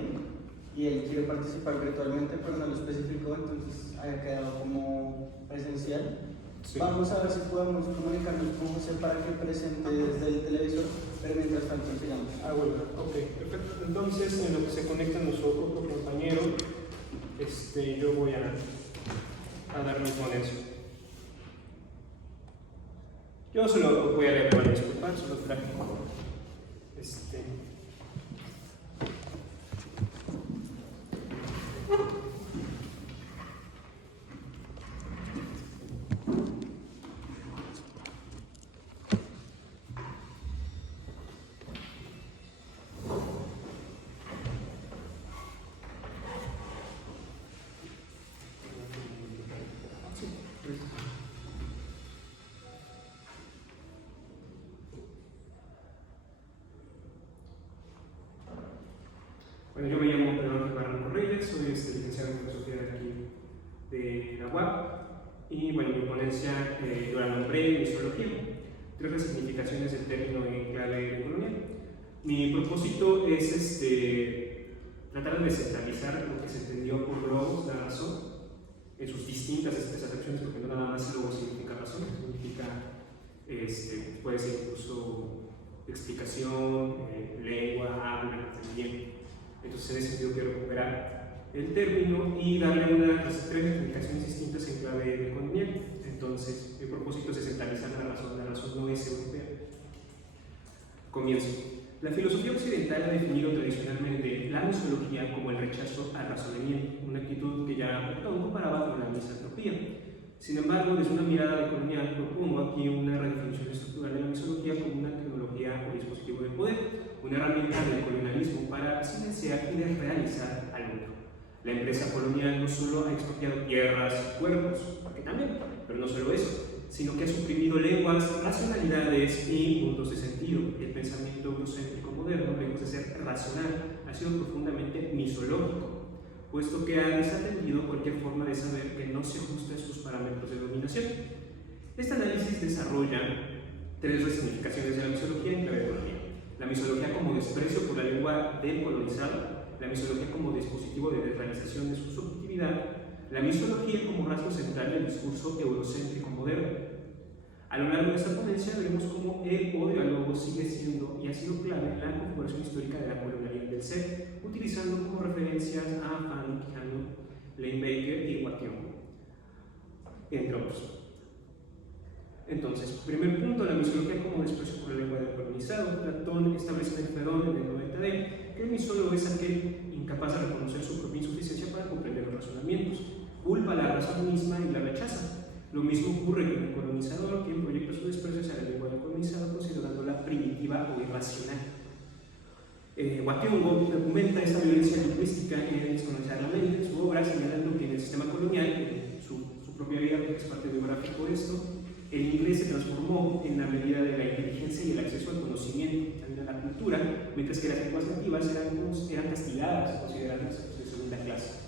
y él quiere participar virtualmente, pero no lo especificó, entonces haya quedado como presencial. Sí. Vamos a ver si podemos comunicarnos con José para que presente desde el televisor, pero mientras tanto sigamos. Bueno, ok, perfecto. Entonces, en lo que se conecta nuestro otro compañero, yo voy a dar mi ponencia. Yo solo voy a leer, para disculpar, solo traje Bueno, yo me llamo Pedro Barranco Reyes, soy licenciado en filosofía de aquí de la UAP y bueno, mi ponencia yo la nombré Misología, 3 resignificaciones del término en clave colonial. Mi propósito es tratar de descentralizar lo que se entendió por logos, la razón, en sus distintas acepciones, porque no nada más el logo significa razón, significa, puede ser incluso explicación, lengua, habla, entendimiento. Entonces, en ese sentido, quiero recuperar el término y darle unas 3 explicaciones distintas en clave de colonial. Entonces, mi propósito es descentralizar la razón no es europea. Comienzo. La filosofía occidental ha definido tradicionalmente la misología como el rechazo al razonamiento, una actitud que ya Platón comparaba con la misantropía. Sin embargo, desde una mirada decolonial, propongo aquí una redefinición estructural de la misología como una tecnología o dispositivo de poder, una herramienta del colonialismo para silenciar y desrealizar al otro. La empresa colonial no solo ha expropiado tierras y cuerpos, que también, pero no solo eso, sino que ha suprimido lenguas, racionalidades y puntos de sentido. El pensamiento eurocéntrico moderno, lejos de ser racional, ha sido profundamente misológico, puesto que ha desatendido cualquier forma de saber que no se ajusta a sus parámetros de dominación. Este análisis desarrolla tres resignificaciones de la misología en clave de economía. La misología como desprecio por la lengua del colonizado, la misología como dispositivo de desrealización de su subjetividad, la misología como rasgo central del discurso eurocéntrico moderno. A lo largo de esta ponencia veremos cómo el odio al lobo sigue siendo y ha sido clave en la configuración histórica de la colonialidad del ser, utilizando como referencias a Fanon, Quijano, Lane-Baker y Wationgo, entre otros. Entonces, primer punto, la misología como desprecio por la lengua del colonizado. Platón establece en el Fedón, en el 90D, que el misólogo es aquel incapaz de reconocer su propia insuficiencia para comprender los razonamientos, culpa la razón misma y la rechaza. Lo mismo ocurre con el colonizador, quien proyecta su desprecio hacia la lengua del colonizado, considerándola primitiva o irracional. Wationgo documenta esta violencia lingüística en Descolonizar la mente, en su obra, señalando que en el sistema colonial, en su propia vida, porque es parte biográfico de esto, el inglés se transformó en la medida de la inteligencia y el acceso al conocimiento, también a la cultura, mientras que las lenguas nativas eran castigadas, consideradas de segunda clase.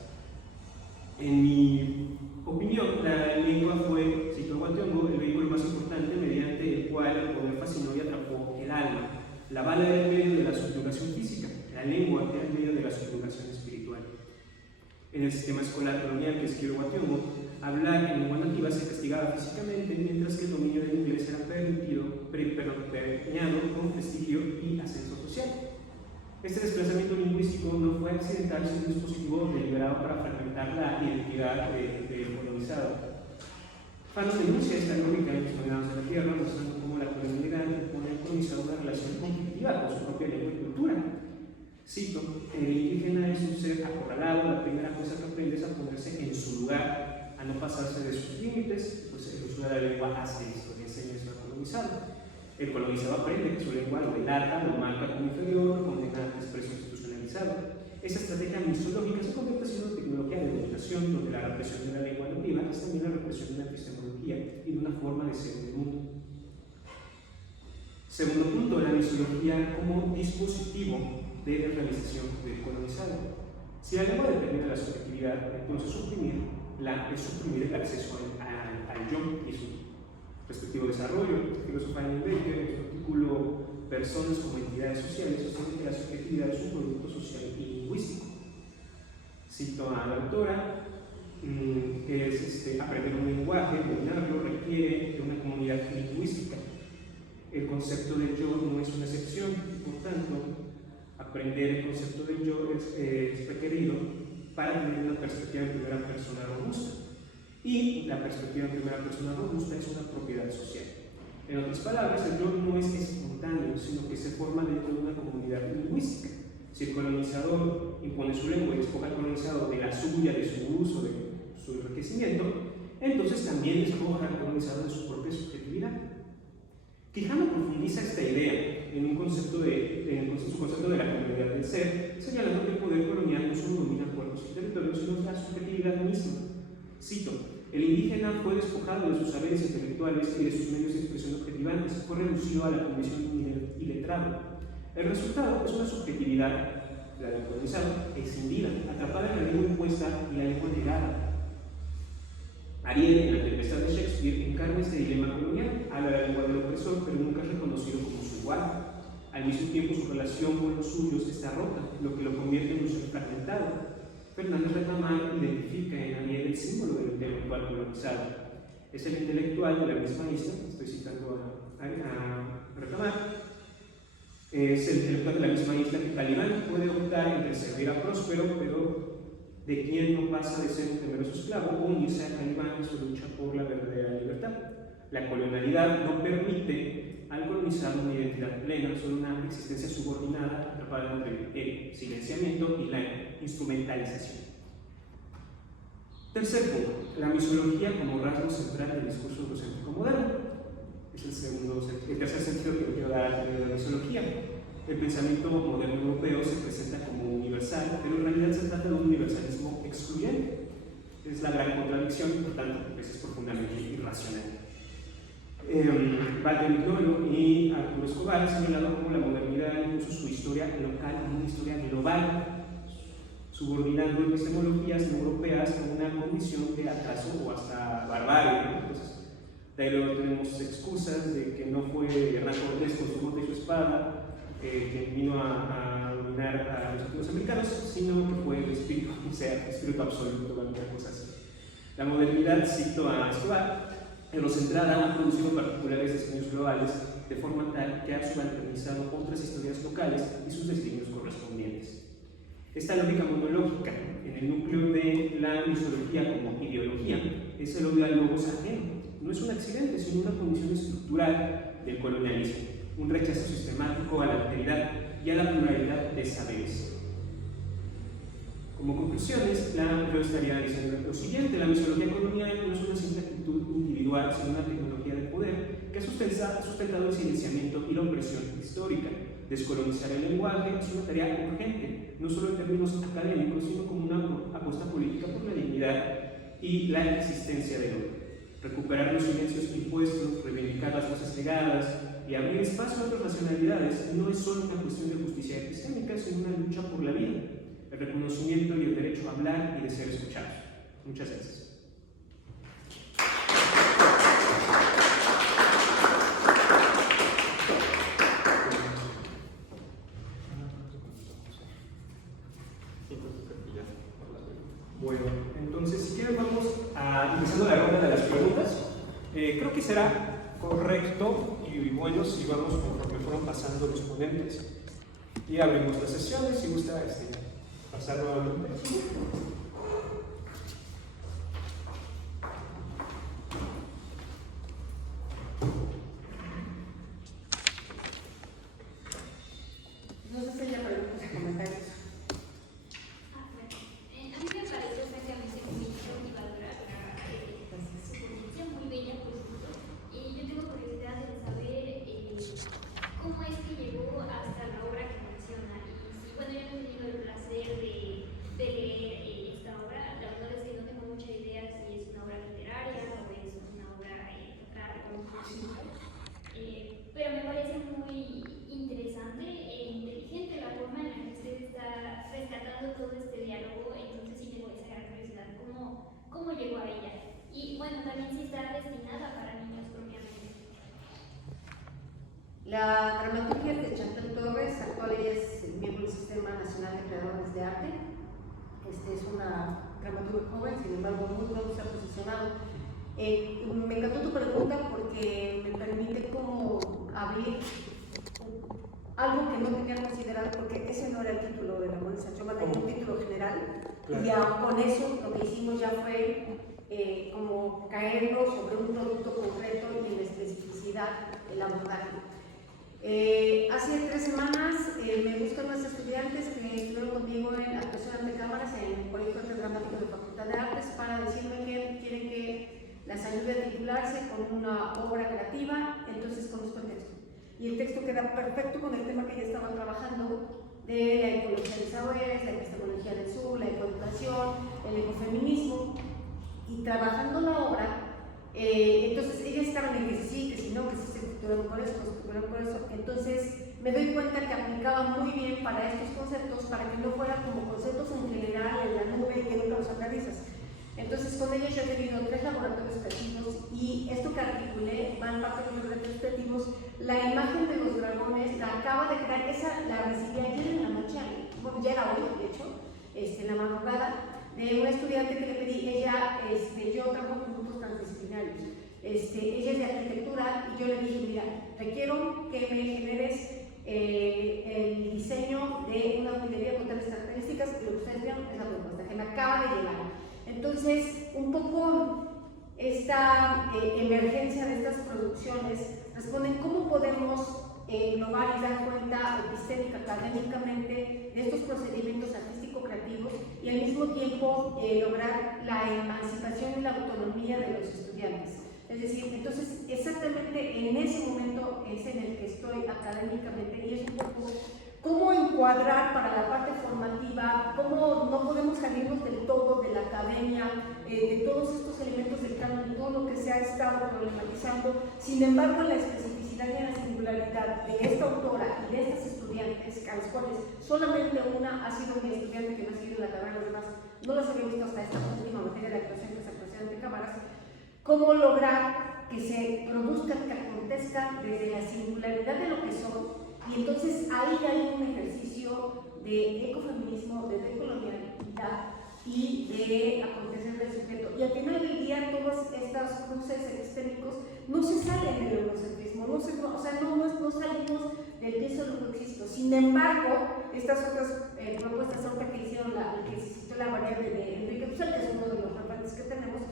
En mi opinión, la lengua fue, cito Wationgo, el vehículo más importante mediante el cual el poder fascinó y atrapó el alma. La bala era el medio de la subyugación física, la lengua era el medio de la subyugación espiritual. En el sistema escolar colonial que escribió Wationgo, hablar en lengua nativa se castigaba físicamente, mientras que el dominio del inglés era permeado con prestigio y ascenso social. Este desplazamiento lingüístico no fue accidental, sino un dispositivo deliberado para fragmentar la identidad del colonizado. Fanon denuncia esta lógica en los Coordenados de la Tierra, mostrando cómo la colonialidad impone al colonizado una relación conflictiva con su propia lengua y cultura. Cito: el indígena es un ser acorralado, la primera cosa que aprende es a ponerse en su lugar, a no pasarse de sus límites, pues el uso de la lengua hace esto, le enseña eso al colonizado. El colonizado aprende que su lengua lo delata, lo marca como inferior, condena al desprecio institucionalizado. Esa estrategia misológica se convierte en una tecnología de dominación, donde la represión de la lengua nativa es también la represión de la epistemología y de una forma de ser en el mundo. Segundo punto, la misología como dispositivo de realización del colonizado. Si la lengua depende de la subjetividad, entonces es suprimir el acceso al yo y su respectivo desarrollo. El filósofo Lane-Baker, en su artículo Personas como entidades sociales, sostiene que la subjetividad es un producto social y lingüístico. Cito a la autora, que es aprender un lenguaje, dominarlo, requiere de una comunidad lingüística. El concepto del yo no es una excepción, por tanto, aprender el concepto del yo es requerido para tener una perspectiva en primera persona robusta. Y la perspectiva en primera persona robusta es una propiedad social. En otras palabras, el yo no es espontáneo, sino que se forma dentro de una comunidad lingüística. Si el colonizador impone su lengua y despoja al colonizado de la suya, de su uso, de su enriquecimiento, entonces también despoja al colonizado de su propia subjetividad. Quijano profundiza esta idea en su concepto de la comunidad del ser, señalando que el poder colonial no solo domina cuerpos y territorios, sino la subjetividad misma. Cito: el indígena fue despojado de sus saberes intelectuales y de sus medios de expresión objetivantes, fue reducido a la condición iletrado. El resultado es una subjetividad, la del colonizado, escindida, atrapada en la lengua impuesta y la lengua negada. Ariel, en La Tempestad de Shakespeare, encarna este dilema colonial, habla la lengua del opresor, pero nunca es reconocido como su igual. Al mismo tiempo, su relación con los suyos está rota, lo que lo convierte en un ser fragmentado. Fernández Retamar identifica en Ariel el símbolo del intelectual colonizado. Es el intelectual de la misma isla, estoy citando a Retamar, es el intelectual de la misma isla que Talibán puede optar entre servir a Próspero, pero de quien no pasa de ser un temeroso esclavo, o unirse a Talibán en su lucha por la verdadera libertad. La colonialidad no permite al colonizar una identidad plena sobre una existencia subordinada atrapada entre el silenciamiento y la instrumentalización. Tercer punto, la misología como rasgo central del discurso eurocéntrico moderno. Es el tercer sentido que quiero dar de la misología. El pensamiento moderno europeo se presenta como universal, pero en realidad se trata de un universalismo excluyente. Es la gran contradicción y por tanto es profundamente irracional. Walter Mignolo y Arturo Escobar han señalado cómo la modernidad impuso su historia local como una historia global, subordinando epistemologías europeas a una condición de atraso o hasta barbarie, ¿no? Entonces, de ahí luego tenemos excusas de que no fue Hernán Cortés con su monte y su espada que vino a dominar a los nativos americanos, sino que fue el espíritu, o sea, espíritu absoluto, alguna cosa así. La modernidad, cito a Escobar, eurocentrada ha producido particulares diseños globales de forma tal que ha subalternizado otras historias locales y sus destinos correspondientes. Esta lógica monológica en el núcleo de la misología como ideología es el odio al logos ajeno. No es un accidente, sino una condición estructural del colonialismo, un rechazo sistemático a la alteridad y a la pluralidad de saberes. Como conclusiones, yo estaría diciendo lo siguiente: la misología colonial no es una simple actitud individual, sino una tecnología de poder que ha sustentado el silenciamiento y la opresión histórica. Descolonizar el lenguaje es una tarea urgente, no solo en términos académicos, sino como una apuesta política por la dignidad y la existencia del otro. Recuperar los silencios impuestos, reivindicar las voces negadas y abrir espacio a otras nacionalidades no es solo una cuestión de justicia epistémica, sino una lucha por la vida, el reconocimiento y el derecho a hablar y de ser escuchados. Muchas gracias. Bueno, entonces si quieren vamos a empezando la ronda de las preguntas. Creo que será correcto y bueno si vamos conforme fueron pasando los ponentes y abrimos las sesiones. Si gusta pasar nuevamente. No sé si ella preguntas o comentarios. A mí me pareció francamente muy motivadora su ponencia, muy bella por cierto. Y yo tengo curiosidad de saber cómo es que llegó hasta la obra que menciona. Y bueno, yo no he tenido el placer de leer esta obra. La verdad es que no tengo mucha idea si es una obra literaria o es una obra teatral o musical. Pero me parece muy interesante e inteligente la forma en la que usted está rescatando todo este diálogo. Entonces sí tengo esa gran curiosidad, ¿cómo llegó a ella? Y bueno, también si está destinada para niños propiamente. La dramaturgia de Chantal Torres, actual ella es miembro del Sistema Nacional de Creadores de Arte. Es una dramaturga joven, sin embargo muy pronto se ha posicionado. Me encantó tu pregunta porque me permite como abrir algo que no tenía considerado, porque ese no era el título de la ponencia. Yo mandé un título general, claro. Y ya con eso lo que hicimos ya fue como caernos sobre un producto concreto y en la especificidad del abordaje. Hace 3 semanas me buscan unos estudiantes que estuvieron conmigo en actuación ante cámaras en el Colegio de Dramático de Facultad de Artes para decirme que quieren que las ayude a titularse con una obra creativa. Entonces conozco el texto. Y el texto queda perfecto con el tema que ya estaba trabajando de la ecología de saberes, la epistemología del sur, la ecoeducación, el ecofeminismo. Y trabajando la obra, entonces ellas estaban en que sí, que si no, que si se titularon por eso, que se titularon por eso. Entonces me doy cuenta que aplicaba muy bien para estos conceptos, para que no fueran como conceptos en general en la nube y que nunca los aterrizas. Entonces con ellos yo he tenido 3 laboratorios creativos y esto que articulé van parte de los laboratorios creativos. La imagen de los dragones la acaba de crear, la recibí ayer en la noche, bueno ya era hoy de hecho, en la madrugada, de una estudiante que le pedí. Ella, yo trabajo con grupos transdisciplinarios, ella es de arquitectura y yo le dije, mira, requiero que me generes el diseño de una utilería con tales características y lo que ustedes vean es la propuesta que me acaba de llegar. Entonces, un poco esta emergencia de estas producciones responden cómo podemos englobar y dar cuenta epistémica, académicamente de estos procedimientos artístico-creativos y al mismo tiempo lograr la emancipación y la autonomía de los estudiantes. Es decir, entonces exactamente en ese momento es en el que estoy académicamente y es un poco cómo encuadrar para la parte formativa, cómo no podemos salirnos del todo de la academia, de todos estos elementos del canon, todo lo que se ha estado problematizando. Sin embargo, la especificidad y la singularidad de esta autora y de estas estudiantes, a las cuales solamente una ha sido mi estudiante que no ha seguido la carrera, los demás no las había visto hasta esta última materia de actuación, que es actuación de cámaras, cómo lograr que se produzca, que acontezca desde la singularidad de lo que son. Y entonces ahí hay un ejercicio de ecofeminismo, de decolonialidad y de acontecer del sujeto. Y al final del día todos estos cruces epistémicos no se salen del eurocentrismo, no salimos del pienso lo que existo. Sin embargo, estas otras propuestas ahorita que hicieron, que se citó la variable de Enrique Dussel, que es uno de los referentes que tenemos,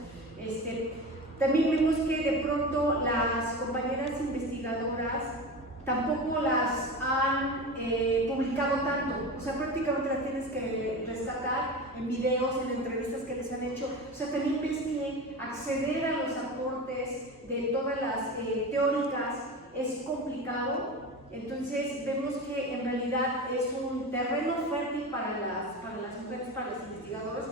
también vemos que de pronto las compañeras investigadoras tampoco las han publicado tanto, o sea, prácticamente las tienes que rescatar en videos, en entrevistas que les han hecho. O sea, también ves que acceder a los aportes de todas las teóricas es complicado. Entonces vemos que en realidad es un terreno fértil para las mujeres, para los investigadores,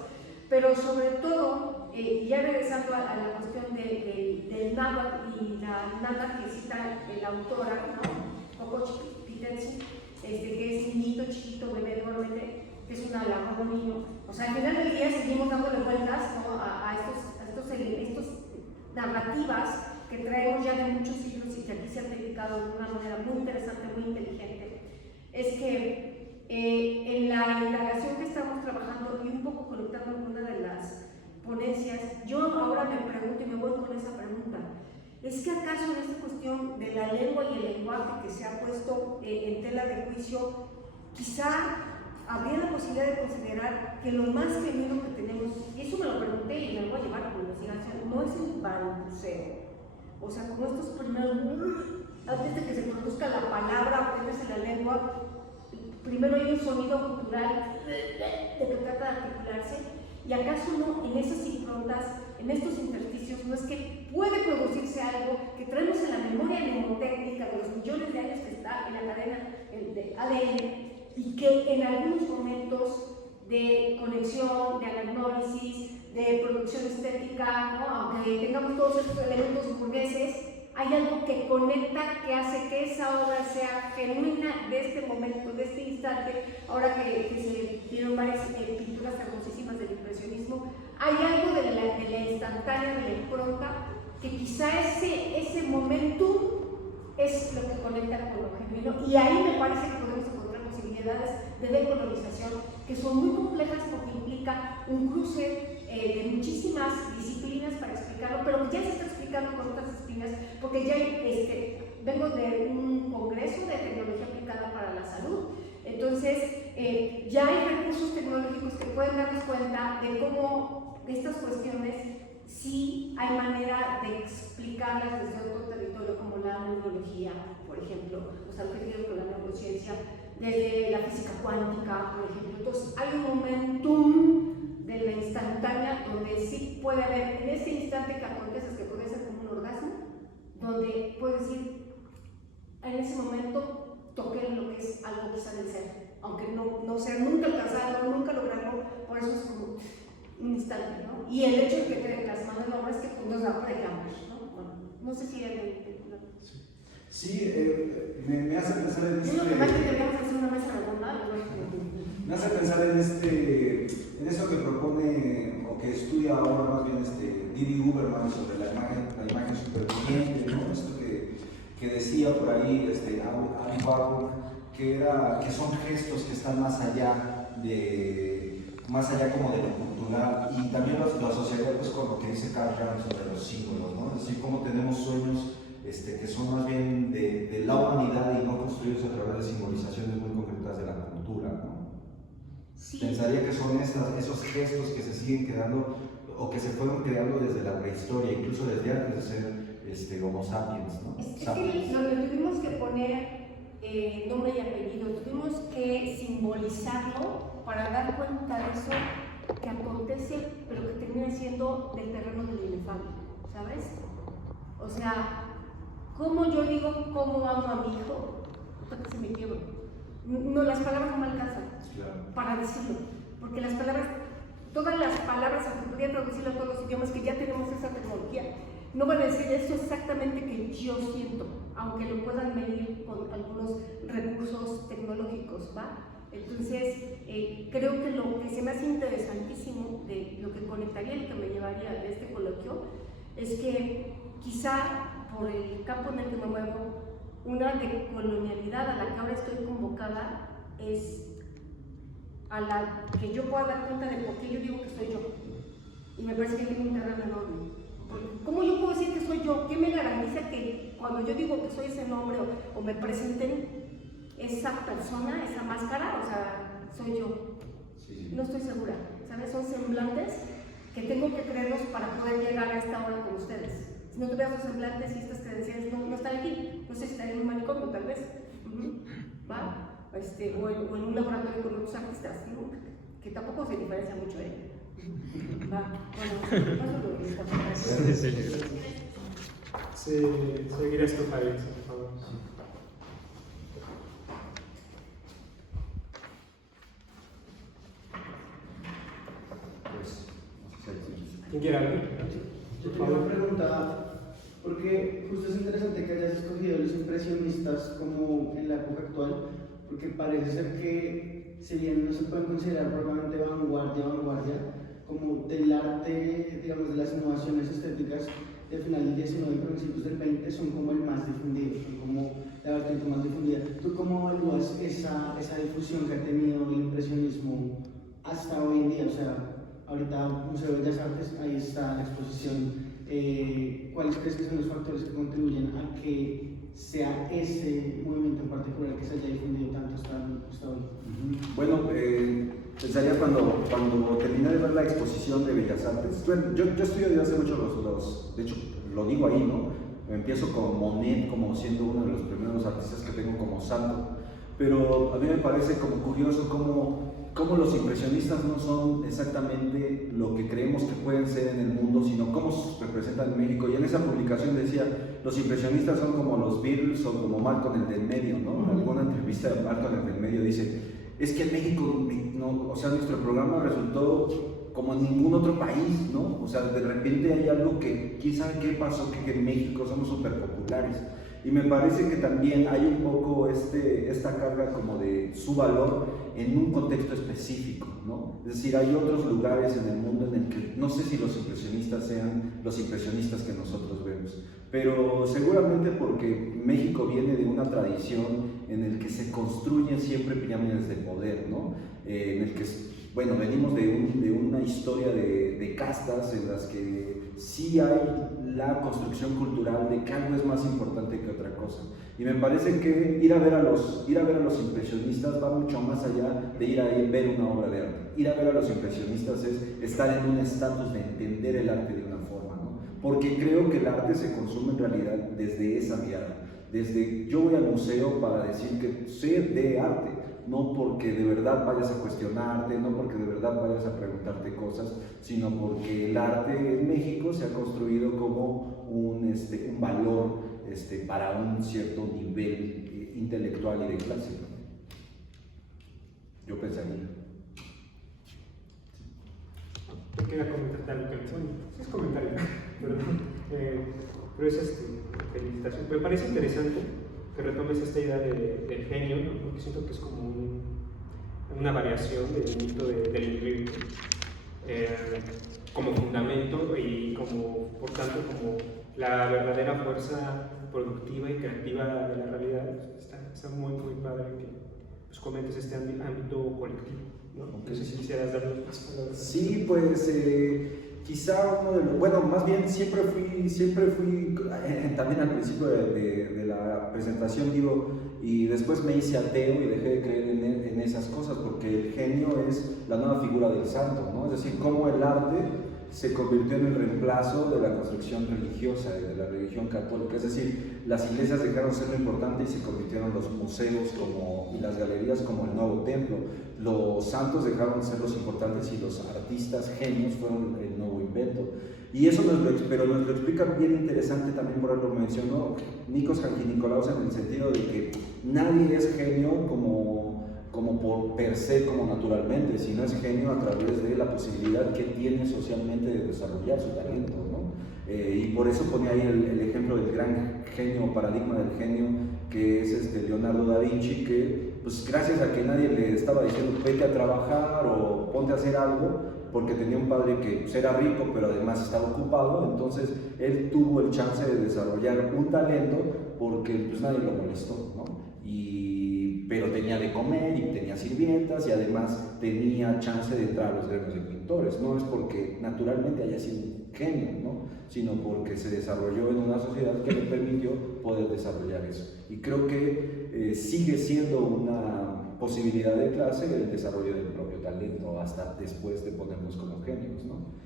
pero sobre todo, ya regresando a la cuestión del náhuatl y la náhuatl que cita la autora, ¿no? Coco Pitetsu, que es niñito, chiquito, bebé, enorme, que es una labor de niño. O sea, al final del día seguimos dándole vueltas, ¿no? a estos narrativas que traemos ya de muchos siglos y que aquí se han dedicado de una manera muy interesante, muy inteligente. Es que en la indagación que estamos trabajando y un poco conectando con una de las ponencias, yo ahora me pregunto y me voy con esa pregunta: ¿es que acaso en esta cuestión de la lengua y el lenguaje que se ha puesto en tela de juicio, quizá habría la posibilidad de considerar que lo más genuino que tenemos, y eso me lo pregunté y me voy a llevar como investigación, no es el balbuceo? O sea, como estos primeros, antes de que se produzca la palabra, antes de la lengua, primero hay un sonido cultural de que trata de articularse, y acaso no, en esas improntas, en estos intersticios, no es que puede producirse algo que traemos en la memoria mnemotécnica de los millones de años que está en la cadena de ADN, y que en algunos momentos de conexión, de análisis, de producción estética, ¿no? Aunque tengamos todos estos elementos burgueses, hay algo que conecta, que hace que esa obra sea genuina de este momento, de este instante. Ahora que se vieron varias pinturas hermosísimas del impresionismo, hay algo de la instantánea, de la impronta, que quizá ese momentum es lo que conecta con lo genuino, y ahí me parece que podemos encontrar posibilidades de decolonización que son muy complejas porque implica un cruce de muchísimas disciplinas para explicarlo, pero que ya se está explicando con otras disciplinas, porque ya vengo de un congreso de tecnología aplicada para la salud. Entonces, ya hay recursos tecnológicos que pueden darnos cuenta de cómo estas cuestiones sí hay manera de explicarlas desde otro territorio, como la neurología, por ejemplo, los algoritmos con la neurociencia, desde la física cuántica, por ejemplo. Entonces, hay un momentum de la instantánea donde sí puede haber, en este instante que acontece, que puede ser como un orgasmo, donde puedes decir, en ese momento toqué lo que es algo que sale del ser, aunque no sea nunca alcanzarlo, nunca lograrlo, por eso es como un instante, ¿no? Y el hecho de que te plasmado en la obra es que nos da de cambios, ¿no? Bueno, no sé si Sí, me hace pensar en yo lo que más que tendríamos que hacer una mesa redonda, me hace pensar en eso que propone o que estudia ahora más bien Didi Huberman sobre la imagen superviviente, ¿no? Esto que decía por ahí Avi Warburg, que son gestos que están más allá como de lo cultural, y también lo asociaría pues con lo que dice Carl Jung sobre los símbolos, ¿no? Es decir, cómo tenemos sueños que son más bien de la humanidad y no construidos a través de simbolizaciones muy concretas de la cultura, ¿no? Sí. Pensaría que son esos gestos que se siguen quedando o que se fueron creando desde la prehistoria, incluso desde antes de ser Homo sapiens, ¿no? Es que Sapiens. le tuvimos que poner nombre y apellido, tuvimos que simbolizarlo para dar cuenta de eso que acontece, pero que termina siendo del terreno del inefable, ¿sabes? O sea, como yo digo cómo amo a mi hijo, hasta que se me quiebro. No, las palabras no me alcanzan para decirlo, porque las palabras, todas las palabras, aunque podría traducirlo a todos los idiomas que ya tenemos esa tecnología, no van a decir eso exactamente que yo siento, aunque lo puedan medir con algunos recursos tecnológicos, ¿va? Entonces, creo que lo que se me hace interesantísimo de lo que conectaría, lo que me llevaría de este coloquio, es que quizá por el campo en el que me muevo, una decolonialidad a la que ahora estoy convocada es a la que yo pueda dar cuenta de por qué yo digo que soy yo. Y me parece que tiene un terreno enorme. ¿Cómo yo puedo decir que soy yo? ¿Qué me garantiza que cuando yo digo que soy ese nombre o me presenten esa persona, esa máscara, o sea, soy yo? Sí. No estoy segura, ¿sabes? Son semblantes que tengo que creerlos para poder llegar a esta hora con ustedes. Si no tuviera esos semblantes y estas credenciales, no estaría aquí. No sé si estaría en un manicomio, tal vez. ¿Va? O en un laboratorio con otros artistas, ¿no? Que tampoco se diferencia mucho, ¿eh? Va, bueno, paso lo Seguirás tu pared, por favor. Pues, no sé si ¿Quién quiere hablar? Yo tengo una pregunta, porque justo es interesante que hayas escogido los impresionistas como en la época actual, porque parece ser que, si bien no se pueden considerar probablemente vanguardia, como del arte, digamos, de las innovaciones estéticas del final del 19 y principios del 20 son como el más difundido, son como la vertiente más difundida. ¿Tú cómo evalúas esa difusión que ha tenido el impresionismo hasta hoy en día? O sea, ahorita Museo de Bellas Artes, ahí está la exposición. ¿Cuáles crees que son los factores que contribuyen a que sea ese movimiento en particular que se haya difundido tanto hasta hoy? Bueno, pensaría cuando terminé de ver la exposición de Bellas Artes, yo estudio desde hace mucho de hecho lo digo ahí, ¿no? Empiezo con Monet como siendo uno de los primeros artistas que tengo como santo, pero a mí me parece como curioso cómo los impresionistas no son exactamente lo que creemos que pueden ser en el mundo, sino cómo se representan en México. Y en esa publicación decía, los impresionistas son como los Beatles o como Malcolm el del medio, ¿no? En alguna entrevista de Malcolm el del medio dice, es que en México, no, o sea, nuestro programa resultó como en ningún otro país, ¿no? O sea, de repente hay algo que, quién sabe qué pasó, que en México somos súper populares. Y me parece que también hay un poco esta carga como de su valor en un contexto específico, ¿no? Es decir, hay otros lugares en el mundo en el que no sé si los impresionistas sean los impresionistas que nosotros vemos, pero seguramente porque México viene de una tradición en el que se construyen siempre pirámides de poder, ¿no? En el que, bueno, venimos de una historia de castas en las que sí hay la construcción cultural de que algo es más importante que otra cosa. Y me parece que ir a ver a los impresionistas va mucho más allá de ir a ver una obra de arte. Ir a ver a los impresionistas es estar en un estatus de entender el arte de una forma, ¿no? Porque creo que el arte se consume en realidad desde esa mirada. Desde yo voy al museo para decir que sé de arte, no porque de verdad vayas a cuestionarte, no porque de verdad vayas a preguntarte cosas, sino porque el arte en México se ha construido como un valor para un cierto nivel intelectual y de clase, ¿no? Yo pensaría. Yo quería comentar algo que es comentario, pero es felicitación. Me parece interesante que retomes esta idea del genio, ¿no? Porque siento que es como una variación del mito del individuo como fundamento y como, por tanto, como la verdadera fuerza productiva y creativa de la realidad. Está muy padre que pues, comentes este ámbito colectivo, ¿no? No sé si quisieras darnos más palabras. Sí, pues quizá uno de los, bueno, más bien siempre fui también al principio de la presentación digo, y después me hice ateo y dejé de creer en esas cosas, porque el genio es la nueva figura del santo, ¿no? Es decir, cómo el arte se convirtió en el reemplazo de la construcción religiosa y de la religión católica. Es decir, las iglesias dejaron de ser lo importante y se convirtieron los museos y las galerías como el nuevo templo. Los santos dejaron de ser los importantes y los artistas genios fueron el nuevo invento. Y eso nos lo explica bien interesante también, por algo mencionó Nikos Handjinikolaos, en el sentido de que nadie es genio como por per se, como naturalmente, sino es genio a través de la posibilidad que tiene socialmente de desarrollar su talento, ¿no? Y por eso ponía ahí el ejemplo del gran genio, paradigma del genio, que es Leonardo da Vinci, que pues gracias a que nadie le estaba diciendo vete a trabajar o ponte a hacer algo, porque tenía un padre que pues, era rico pero además estaba ocupado, entonces él tuvo el chance de desarrollar un talento porque pues nadie lo molestó, ¿no? Pero tenía de comer y tenía sirvientas y además tenía chance de entrar a los gremios de pintores. No es porque naturalmente haya sido un genio, ¿no? Sino porque se desarrolló en una sociedad que le permitió poder desarrollar eso. Y creo que sigue siendo una posibilidad de clase el desarrollo del propio talento hasta después de ponernos como genios, ¿no?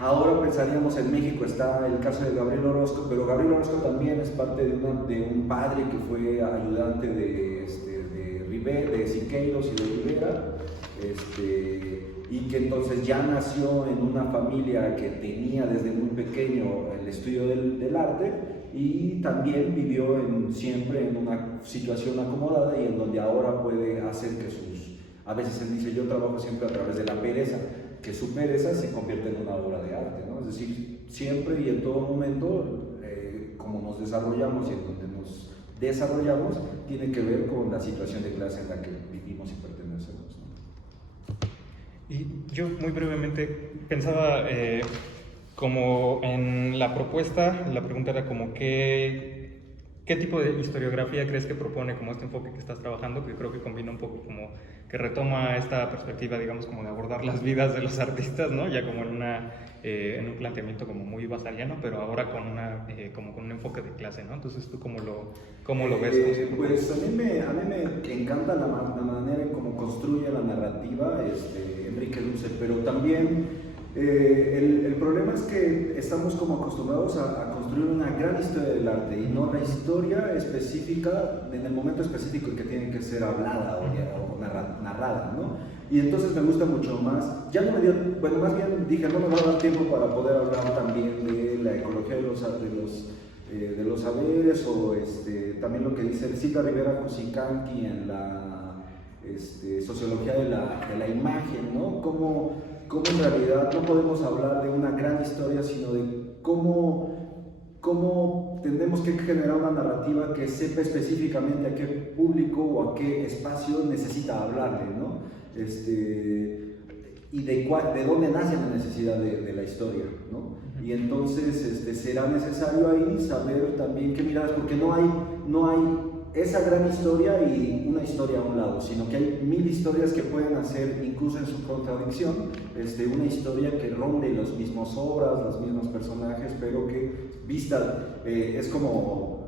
Ahora pensaríamos en México está el caso de Gabriel Orozco, pero Gabriel Orozco también es parte de un padre que fue ayudante de Siqueiros y de Rivera, y que entonces ya nació en una familia que tenía desde muy pequeño el estudio del arte y también vivió siempre en una situación acomodada y en donde ahora puede hacer que a veces él dice, yo trabajo siempre a través de la pereza, que su pereza se convierte en una obra de arte, ¿no? Es decir, siempre y en todo momento, como nos desarrollamos y en donde nos desarrollamos, tiene que ver con la situación de clase en la que vivimos y pertenecemos, ¿no? Y yo muy brevemente pensaba como en la propuesta, la pregunta era como ¿qué tipo de historiografía crees que propone como este enfoque que estás trabajando? Que creo que combina un poco como que retoma esta perspectiva, digamos, como de abordar las vidas de los artistas, ¿no? Ya como en un planteamiento como muy basaliano, pero ahora como con un enfoque de clase, ¿no? Entonces, ¿tú cómo lo ves? Pues a mí me encanta la manera en cómo construye la narrativa Enrique Dussel, pero también el problema es que estamos como acostumbrados a construir una gran historia del arte y no la historia específica en el momento específico en que tiene que ser hablada o narrada, ¿no? Y entonces me gusta mucho más, ya no me dio, bueno, más bien dije, no me va a dar tiempo para poder hablar también de la ecología de los saberes o también lo que dice Silvia Rivera Cusicanqui en la sociología de la imagen, ¿no? Cómo en realidad no podemos hablar de una gran historia, sino de cómo tenemos que generar una narrativa que sepa específicamente a qué público o a qué espacio necesita hablarle, ¿no? Y de dónde nace la necesidad de la historia, ¿no? Y entonces será necesario ahí saber también qué miradas, porque no hay esa gran historia y una historia a un lado, sino que hay 1000 historias que pueden hacer, incluso en su contradicción, una historia que ronde las mismas obras, los mismos personajes, pero que vista, es como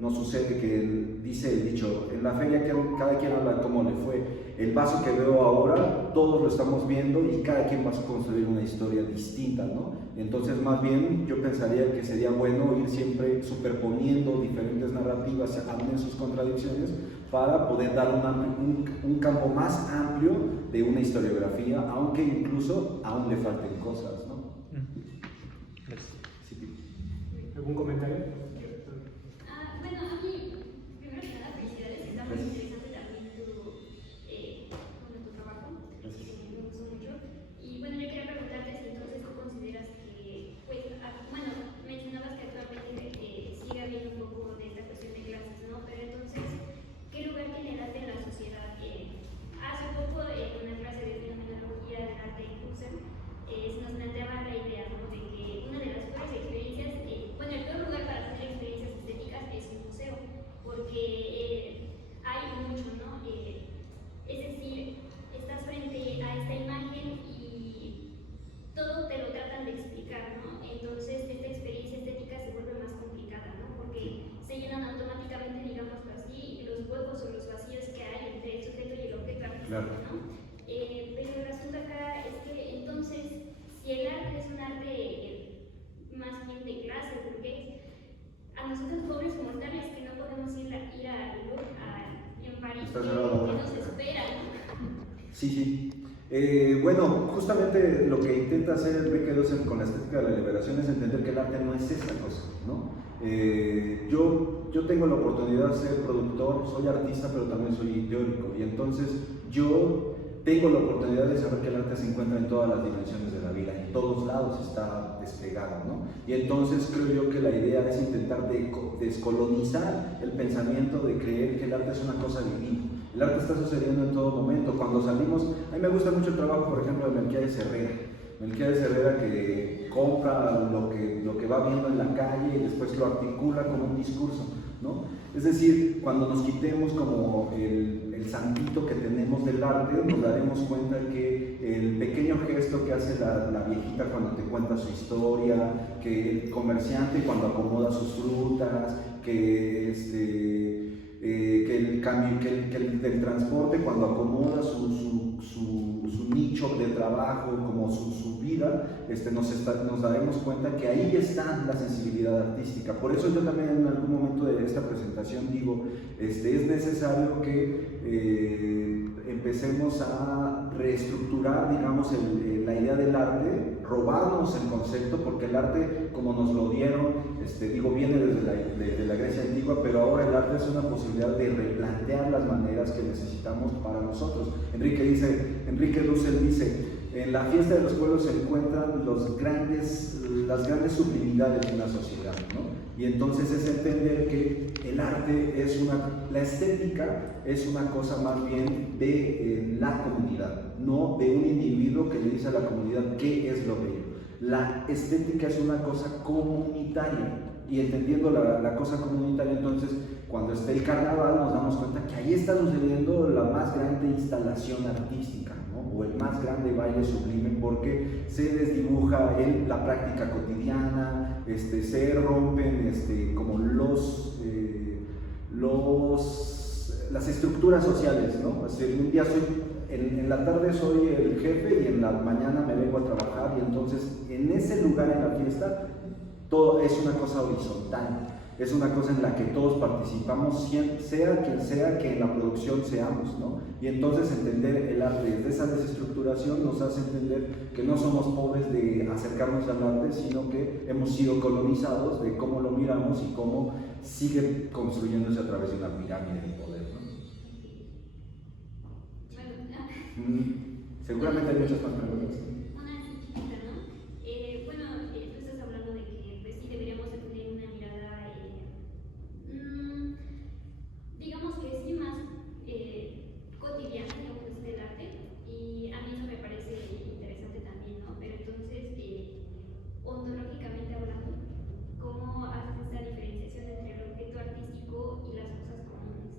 nos sucede que dice el dicho, en la feria cada quien habla cómo le fue. El vaso que veo ahora, todos lo estamos viendo y cada quien va a construir una historia distinta, ¿no? Entonces, más bien, yo pensaría que sería bueno ir siempre superponiendo diferentes narrativas, aún en sus contradicciones, para poder dar un campo más amplio de una historiografía, aunque incluso aún le falten cosas, ¿no? ¿Algún comentario? Bueno, a mí, primero que nada, felicidades, está muy interesante también tu trabajo, me gustó mucho. Y bueno, yo quería preguntarte si entonces tú consideras que, pues, bueno, mencionabas que actualmente sigue habiendo un poco de esta cuestión de clases, ¿no? Pero entonces, ¿qué lugar tiene el arte en la sociedad? Hace poco, en una clase de fenomenología del arte en Husserl, se nos plantea nosotros pobres mortales que no podemos ir al Louvre en París, Está ¿qué cerrado. nos espera? Sí, sí. Bueno, justamente lo que intenta hacer Enrique Dussel con la estética de la liberación es entender que el arte no es esa cosa, ¿no? Yo tengo la oportunidad de ser productor, soy artista, pero también soy teórico, y entonces yo tengo la oportunidad de saber que el arte se encuentra en todas las dimensiones de la vida, en todos lados está desplegado, ¿no? Y entonces creo yo que la idea es intentar descolonizar el pensamiento de creer que el arte es una cosa divina. El arte está sucediendo en todo momento. Cuando salimos, a mí me gusta mucho el trabajo, por ejemplo, de Melquiades Herrera. Melquiades Herrera que compra lo que va viendo en la calle y después lo articula como un discurso, ¿no? Es decir, cuando nos quitemos como el santito que tenemos del arte, nos daremos cuenta que el pequeño gesto que hace la viejita cuando te cuenta su historia, que el comerciante cuando acomoda sus frutas, que el transporte cuando acomoda su nicho de trabajo, como su vida, nos daremos cuenta que ahí está la sensibilidad artística. Por eso yo también en algún momento de esta presentación digo, es necesario que empecemos a reestructurar, digamos, la idea del arte, robarnos el concepto, porque el arte, como nos lo dieron, viene desde la Grecia antigua, pero ahora el arte es una posibilidad de replantear las maneras que necesitamos para nosotros. Enrique Dussel dice, en la fiesta de los pueblos se encuentran las grandes sublimidades de una sociedad, ¿no? Y entonces es entender que el arte la estética es una cosa más bien de la comunidad, no de un individuo que le dice a la comunidad qué es lo bello. La estética es una cosa comunitaria, y entendiendo la cosa comunitaria, entonces cuando esté el carnaval nos damos cuenta que ahí está sucediendo la más grande instalación artística, ¿no? O el más grande baile sublime, porque se desdibuja la práctica cotidiana, se rompen como las estructuras sociales, ¿no? O sea, un día en la tarde soy el jefe y en la mañana me vengo a trabajar, y entonces en ese lugar, en la fiesta, todo es una cosa horizontal, es una cosa en la que todos participamos, sea quien sea que en la producción seamos, ¿no? Y entonces entender el arte desde esa desestructuración nos hace entender que no somos pobres de acercarnos al arte, sino que hemos sido colonizados de cómo lo miramos y cómo sigue construyéndose a través de una pirámide de poder, ¿no? Seguramente hay muchas más preguntas. Una chiquita, ¿no? Tú estás hablando de que pues, sí deberíamos de tener una mirada, digamos que sí más cotidiana, digamos, del arte, y a mí eso me parece interesante también, ¿no? Pero entonces, ontológicamente hablando, ¿cómo haces esta diferenciación entre el objeto artístico y las cosas comunes?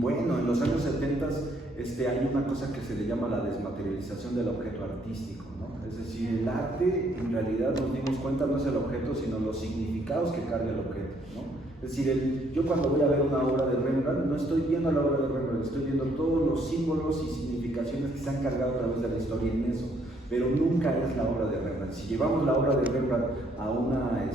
Bueno, en los años 70 hay una cosa que se le llama la desmaterialización del objeto artístico, ¿no? Es decir, el arte en realidad nos dimos cuenta no es el objeto, sino los significados que carga el objeto, ¿no? Es decir, yo cuando voy a ver una obra de Rembrandt no estoy viendo la obra de Rembrandt, estoy viendo todos los símbolos y significaciones que se han cargado a través de la historia en eso, pero nunca es la obra de Rembrandt. Si llevamos la obra de Rembrandt a una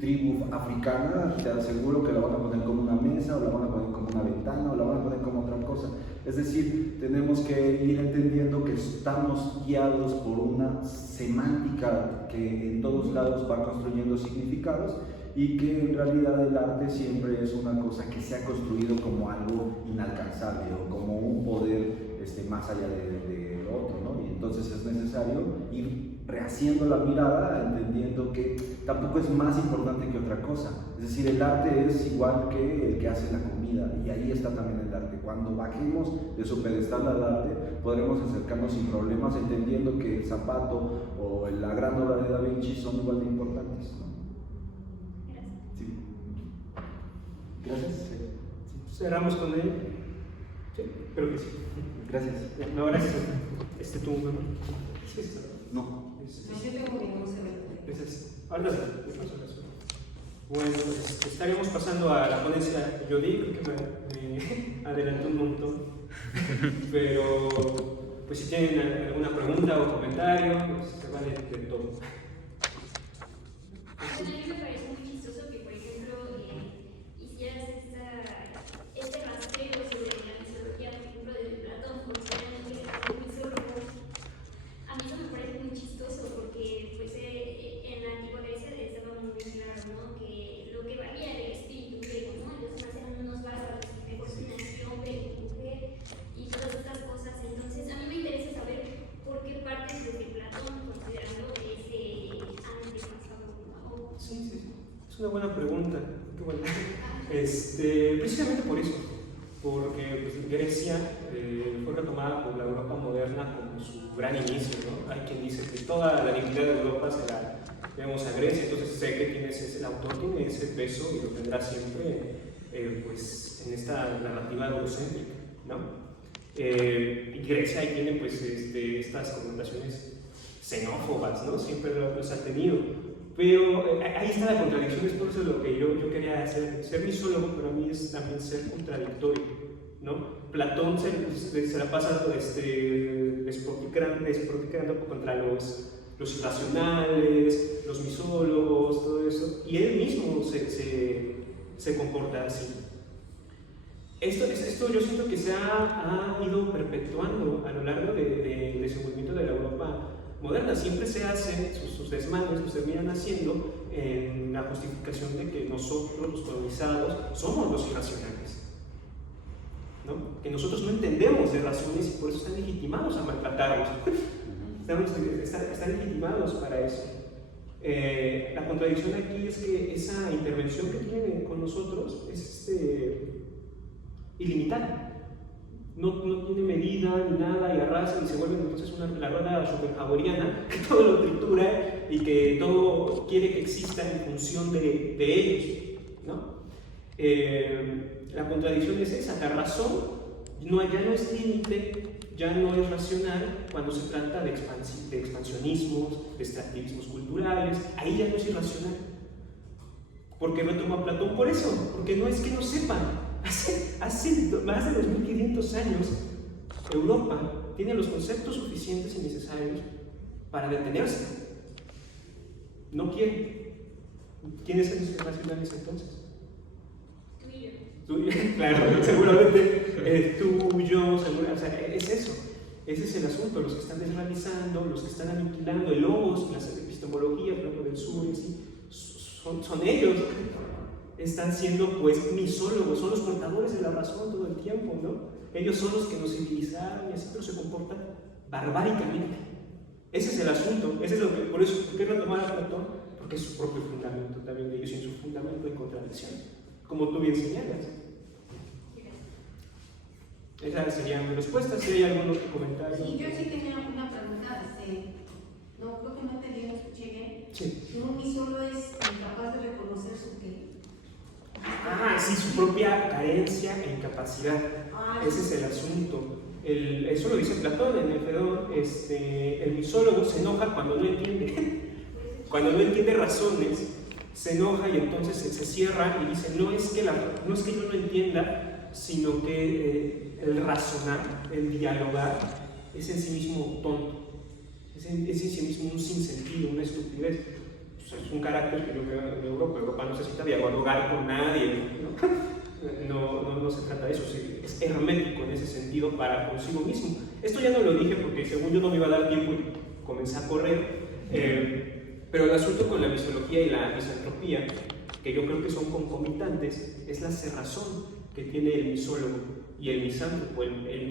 tribu africana, te aseguro que la van a poner como una mesa, o la van a poner como una ventana, o la van a poner como otra cosa. Es decir, tenemos que ir entendiendo que estamos guiados por una semántica que en todos lados va construyendo significados, y que en realidad el arte siempre es una cosa que se ha construido como algo inalcanzable o como un poder más allá de otro, ¿no? Y entonces es necesario ir rehaciendo la mirada, entendiendo que tampoco es más importante que otra cosa. Es decir, el arte es igual que el que hace la comida, y ahí está también el arte. Cuando bajemos de su pedestal al arte, podremos acercarnos sin problemas, entendiendo que el zapato o la gran obra de Da Vinci son igual de importantes, ¿no? Sí. Gracias. Cerramos con él. Sí, creo que sí. Gracias. No, gracias. ¿Tú, mamá? Sí, sí. No. Yo tengo que no se ve. Gracias. Ahora sí. Bueno, estaríamos pasando a la ponencia. Yo creo que me adelantó un montón. Pero, pues si tienen alguna pregunta o comentario, pues se vale de todo. Bueno, a mí me parece muy chistoso que, por ejemplo, una buena pregunta. Qué bueno. Precisamente por eso, porque pues, Grecia fue retomada por la Europa moderna como su gran inicio, ¿no? Hay quien dice que toda la dignidad de Europa se la vemos a Grecia, entonces sé que el autor tiene ese peso y lo tendrá siempre pues, en esta narrativa eurocéntrica, ¿no? Y Grecia ahí tiene pues, estas connotaciones xenófobas, ¿no? Siempre los ha tenido. Pero ahí está la contradicción, es por eso lo que yo quería hacer. Ser misólogo para mí es también ser contradictorio, ¿no? Platón se la pasa despotricando contra los irracionales, los misólogos, todo eso, y él mismo se comporta así. Esto yo siento que se ha ido perpetuando a lo largo del desenvolvimiento de la Europa moderna. Siempre se hacen sus desmanes, los terminan haciendo en la justificación de que nosotros, los colonizados, somos los irracionales, ¿no? Que nosotros no entendemos de razones y por eso están legitimados a maltratarnos. Están legitimados para eso. La contradicción aquí es que esa intervención que tienen con nosotros es ilimitada. No tiene medida ni nada y arrasa y se vuelve entonces la rueda schopenhaueriana que todo lo tritura y que todo quiere que exista en función de ellos, ¿no? La contradicción es esa, la razón ya no es límite, ya no es racional cuando se trata de expansionismos, de extractivismos culturales, ahí ya no es irracional. ¿Por qué retoma a Platón? Por eso, porque no es que no sepan. Hace más de 2500 años, Europa tiene los conceptos suficientes y necesarios para detenerse. No quiere. ¿Quiénes son los irracionales entonces? Tú y yo. Claro, seguramente tú, yo, seguro, o sea, es eso. Ese es el asunto, los que están desrealizando, los que están aniquilando, el logos, la epistemología, por ejemplo, del sur, son ellos. Están siendo pues misólogos, son los portadores de la razón todo el tiempo, ¿no? Ellos son los que nos civilizaron y así, pero se comportan barbáricamente. Ese es el asunto, ese es lo que, por eso, ¿por qué retomar a Platón? Porque es su propio fundamento también de ellos y en su fundamento de contradicción, como tú bien señalas. Esa sería mi respuesta. Si hay algún otro comentario. Sí, yo sí tenía una pregunta. No, creo que no entendí, no escuché bien. Sí. Si un misólogo es incapaz de reconocer su qué. Sí, su propia carencia e incapacidad. Ese es el asunto. Eso lo dice Platón en el Fedón. El misólogo se enoja cuando no entiende. Cuando no entiende razones, se enoja y entonces se cierra y dice: no es que yo no entienda, sino que el razonar, el dialogar, es en sí mismo tonto. Es en sí mismo un sinsentido, una estupidez. Es un carácter que yo creo en Europa no necesita dialogar con nadie, no se trata de eso, es hermético en ese sentido para consigo mismo. Esto ya no lo dije porque según yo no me iba a dar tiempo y comencé a correr, pero el asunto con la misología y la misantropía, que yo creo que son concomitantes, es la cerrazón que tiene el misólogo y el misántropo. El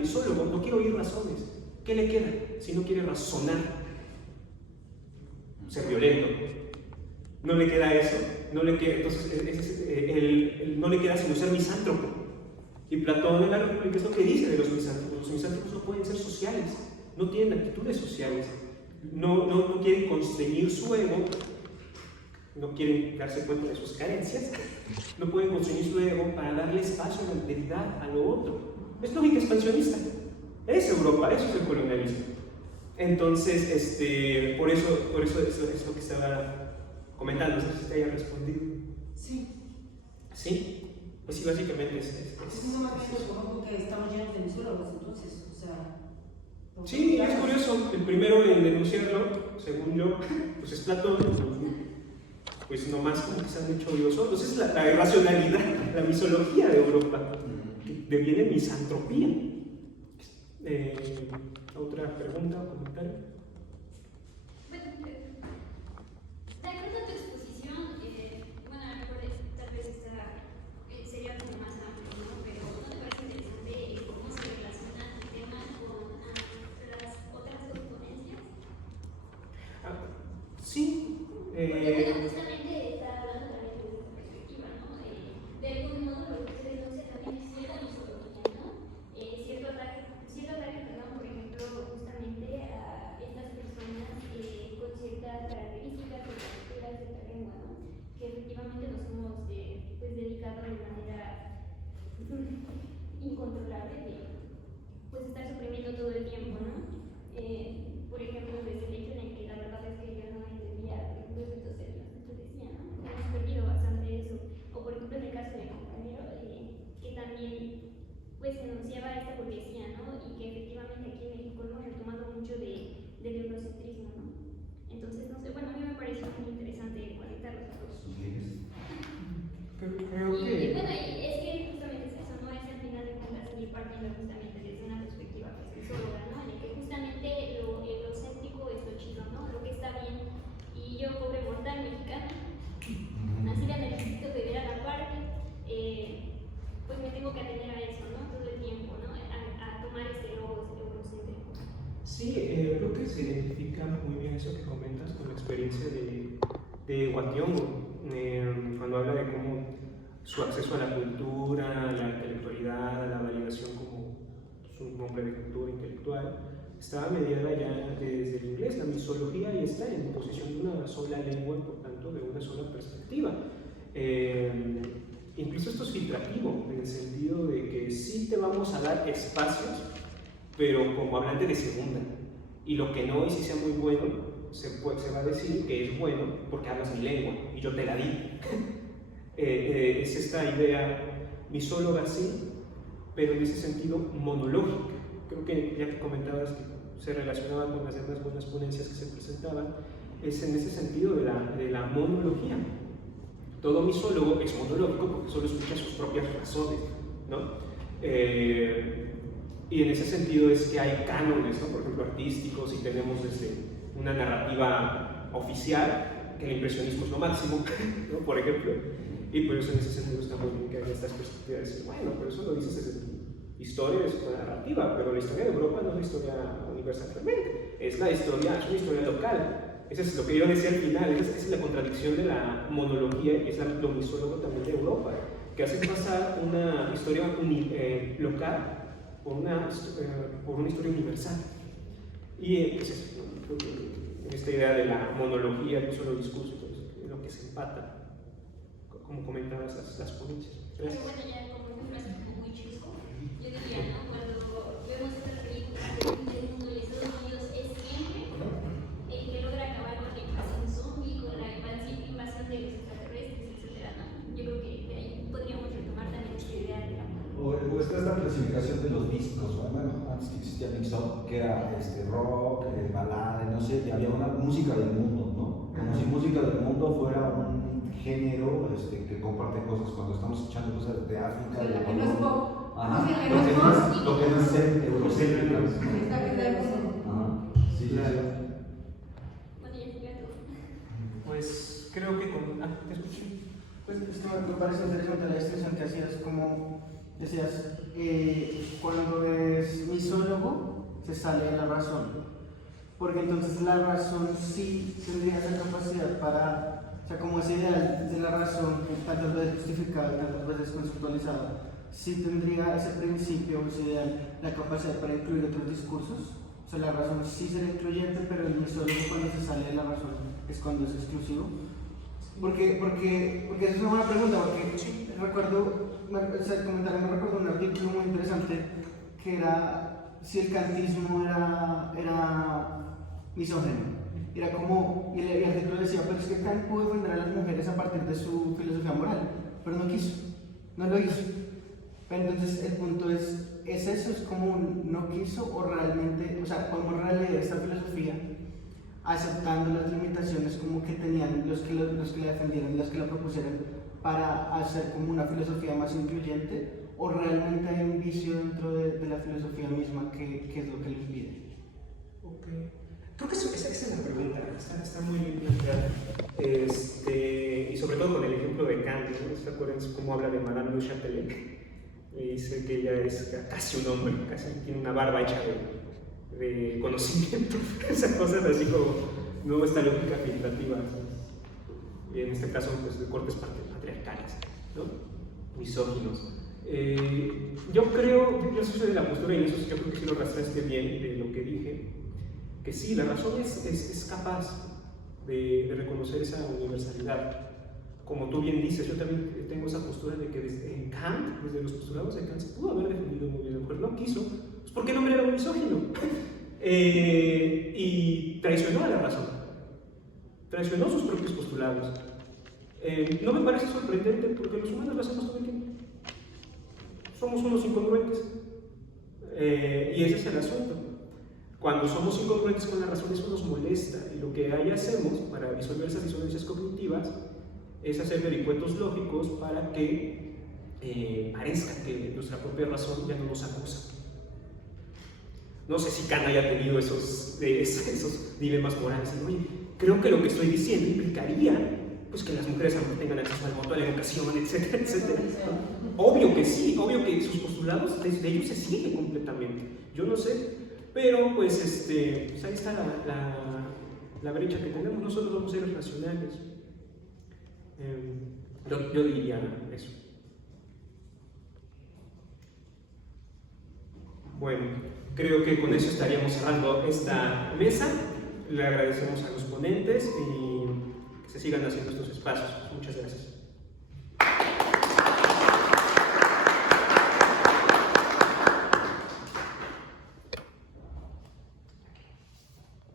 misólogo no quiere oír razones. ¿Qué le queda si no quiere razonar? Ser violento. No le queda eso, no le queda, entonces no le queda sino ser misántropo. Y Platón en la República es lo que dice de los misántropos. Los misántropos no pueden ser sociales, no tienen actitudes sociales, no quieren constreñir su ego, no quieren darse cuenta de sus carencias, no pueden constreñir su ego para darle espacio a la alteridad, a lo otro. Es lógica expansionista. Es Europa, eso es el colonialismo. Entonces, por eso es lo que estaba comentando, no sé si te haya respondido. Sí. ¿Sí? Pues sí, básicamente es No me acuerdo que estamos llenos de misólogos, entonces, o sea... Sí, es curioso. El primero en denunciarlo, según yo, pues es Platón, pues nomás como que se han hecho vivos solos. Es la irracionalidad, la misología de Europa, que deviene misantropía. ¿Otra pregunta o comentario? Bueno, de acuerdo a tu exposición, bueno, a lo mejor tal vez sería como más amplio, ¿no? Pero ¿no te parece interesante cómo se relaciona el tema con las otras dos ponencias? Sí. Porque bueno, justamente está hablando Así la necesito beber a la parte, pues me tengo que atender a eso, ¿no? Todo el tiempo, ¿no? A tomar este logo eurocéntrico. Sí, creo que se identifica muy bien eso que comentas con la experiencia de Wationgo, cuando habla de cómo su acceso a la cultura, a la intelectualidad, a la validación como un hombre de cultura intelectual, estaba mediada ya desde el inglés. La misología ahí está en posición de una sola lengua, por tanto, de una sola perspectiva. Incluso esto es filtrativo, en el sentido de que sí te vamos a dar espacios, pero como hablante de segunda. Y lo que no, y si sea muy bueno, se va a decir que es bueno porque hablas mi lengua y yo te la di. Es esta idea misóloga, sí, pero en ese sentido monológica. Creo que ya que comentabas que se relacionaba con las demás buenas ponencias que se presentaban, es en ese sentido de la monología. Todo misólogo es monológico porque solo escucha sus propias razones, ¿no? Y en ese sentido es que hay cánones, ¿no? Por ejemplo, artísticos, y tenemos una narrativa oficial, que el impresionismo es lo máximo, ¿no? Por ejemplo, y por eso en ese sentido está muy bien que haya estas perspectivas de decir, bueno, pero eso lo dices desde tu historia, es una narrativa, pero la historia de Europa no es la historia universal realmente, es una historia local. Eso es lo que yo decía al final, esa es la contradicción de la monología, y es lo misólogo también de Europa, que hace pasar una historia local por una historia universal. Y pues, en esta idea de la monología, no solo discurso, en lo que se empata, como comentabas las ponencias. Pero bueno, ya como un frase como muy chusco, yo diría, ¿no? Cuando vemos esta película del mundo de Estados Unidos, es siempre el que logra acabar con la invasión zombie, con la invasión de los extraterrestres, etc., ¿no? Yo creo que de ahí podríamos retomar también esta idea de la O está esta clasificación de los discos, bueno, antes que existía Mixup, que era rock, balada, no sé, y había una música del mundo, ¿no? Como si música del mundo fuera un género que comparte cosas cuando estamos escuchando cosas de África, de Colombia. Ajá, lo que no es ser eurocéntrica. Ajá, sí, claro. Bueno, ya se todo. Pues creo que ¿te escuché? Pues esto me parece interesante la distinción que hacías, como decías, cuando es misólogo se sale de la razón, porque entonces la razón sí tendría esa capacidad para, o sea, como ese ideal de la razón, tantas veces justificada y tantas veces conceptualizada, sí tendría ese principio, ese ideal, la capacidad para incluir otros discursos. O sea, la razón sí será incluyente, pero el misólogo, cuando se sale de la razón, es cuando es exclusivo. Porque esa es una buena pregunta, porque me recuerdo un artículo muy interesante que era si el kantismo era misógino. Era como, y el artículo decía, pero es que Kant pudo defender a las mujeres a partir de su filosofía moral, pero no quiso, no lo hizo. Pero entonces el punto es eso, es como no quiso, o realmente, o sea, podemos releer esta filosofía aceptando las limitaciones como que tenían los que la defendieron, los que la propusieron, para hacer como una filosofía más incluyente, o realmente hay un vicio dentro de la filosofía misma que es lo que los pide. Ok. Creo que esa es la pregunta, está muy bien planteada. Y sobre todo con el ejemplo de Kant, ¿no? ¿Se acuerdan cómo habla de Madame du Châtelet? Y dice que ella es casi un hombre, casi tiene una barba hecha de conocimiento, esas cosas así como, no, esta lógica filtrativa, y en este caso pues de cortes patriarcales, ¿no? Misóginos. Yo soy de la postura, y eso yo creo que sí lo rastreaste bien de lo que dije, que sí, la razón es capaz de reconocer esa universalidad. Como tú bien dices, yo también tengo esa postura de que desde Kant, desde los postulados de Kant, se pudo haber defendido muy bien la mujer, no quiso, pues porque el hombre era un misógino. Y traicionó a la razón, traicionó sus propios postulados. No me parece sorprendente porque los humanos lo hacemos todo el tiempo. Somos unos incongruentes. Y ese es el asunto. Cuando somos incongruentes con la razón, eso nos molesta. Y lo que ahí hacemos para disolver esas disonancias cognitivas es hacer vericuetos lógicos para que parezca que nuestra propia razón ya no nos acusa. No sé si Kant haya tenido esos dilemas morales. Oye, creo que lo que estoy diciendo implicaría pues que las mujeres tengan acceso al voto, a la educación, etcétera, etcétera. Obvio que sí, obvio que sus postulados desde ellos se siguen completamente. Yo no sé, pero pues, pues ahí está la brecha que tenemos. Nosotros somos seres racionales. Yo diría eso. Bueno, creo que con eso estaríamos cerrando esta mesa. Le agradecemos a los ponentes y que se sigan haciendo estos espacios. Muchas gracias.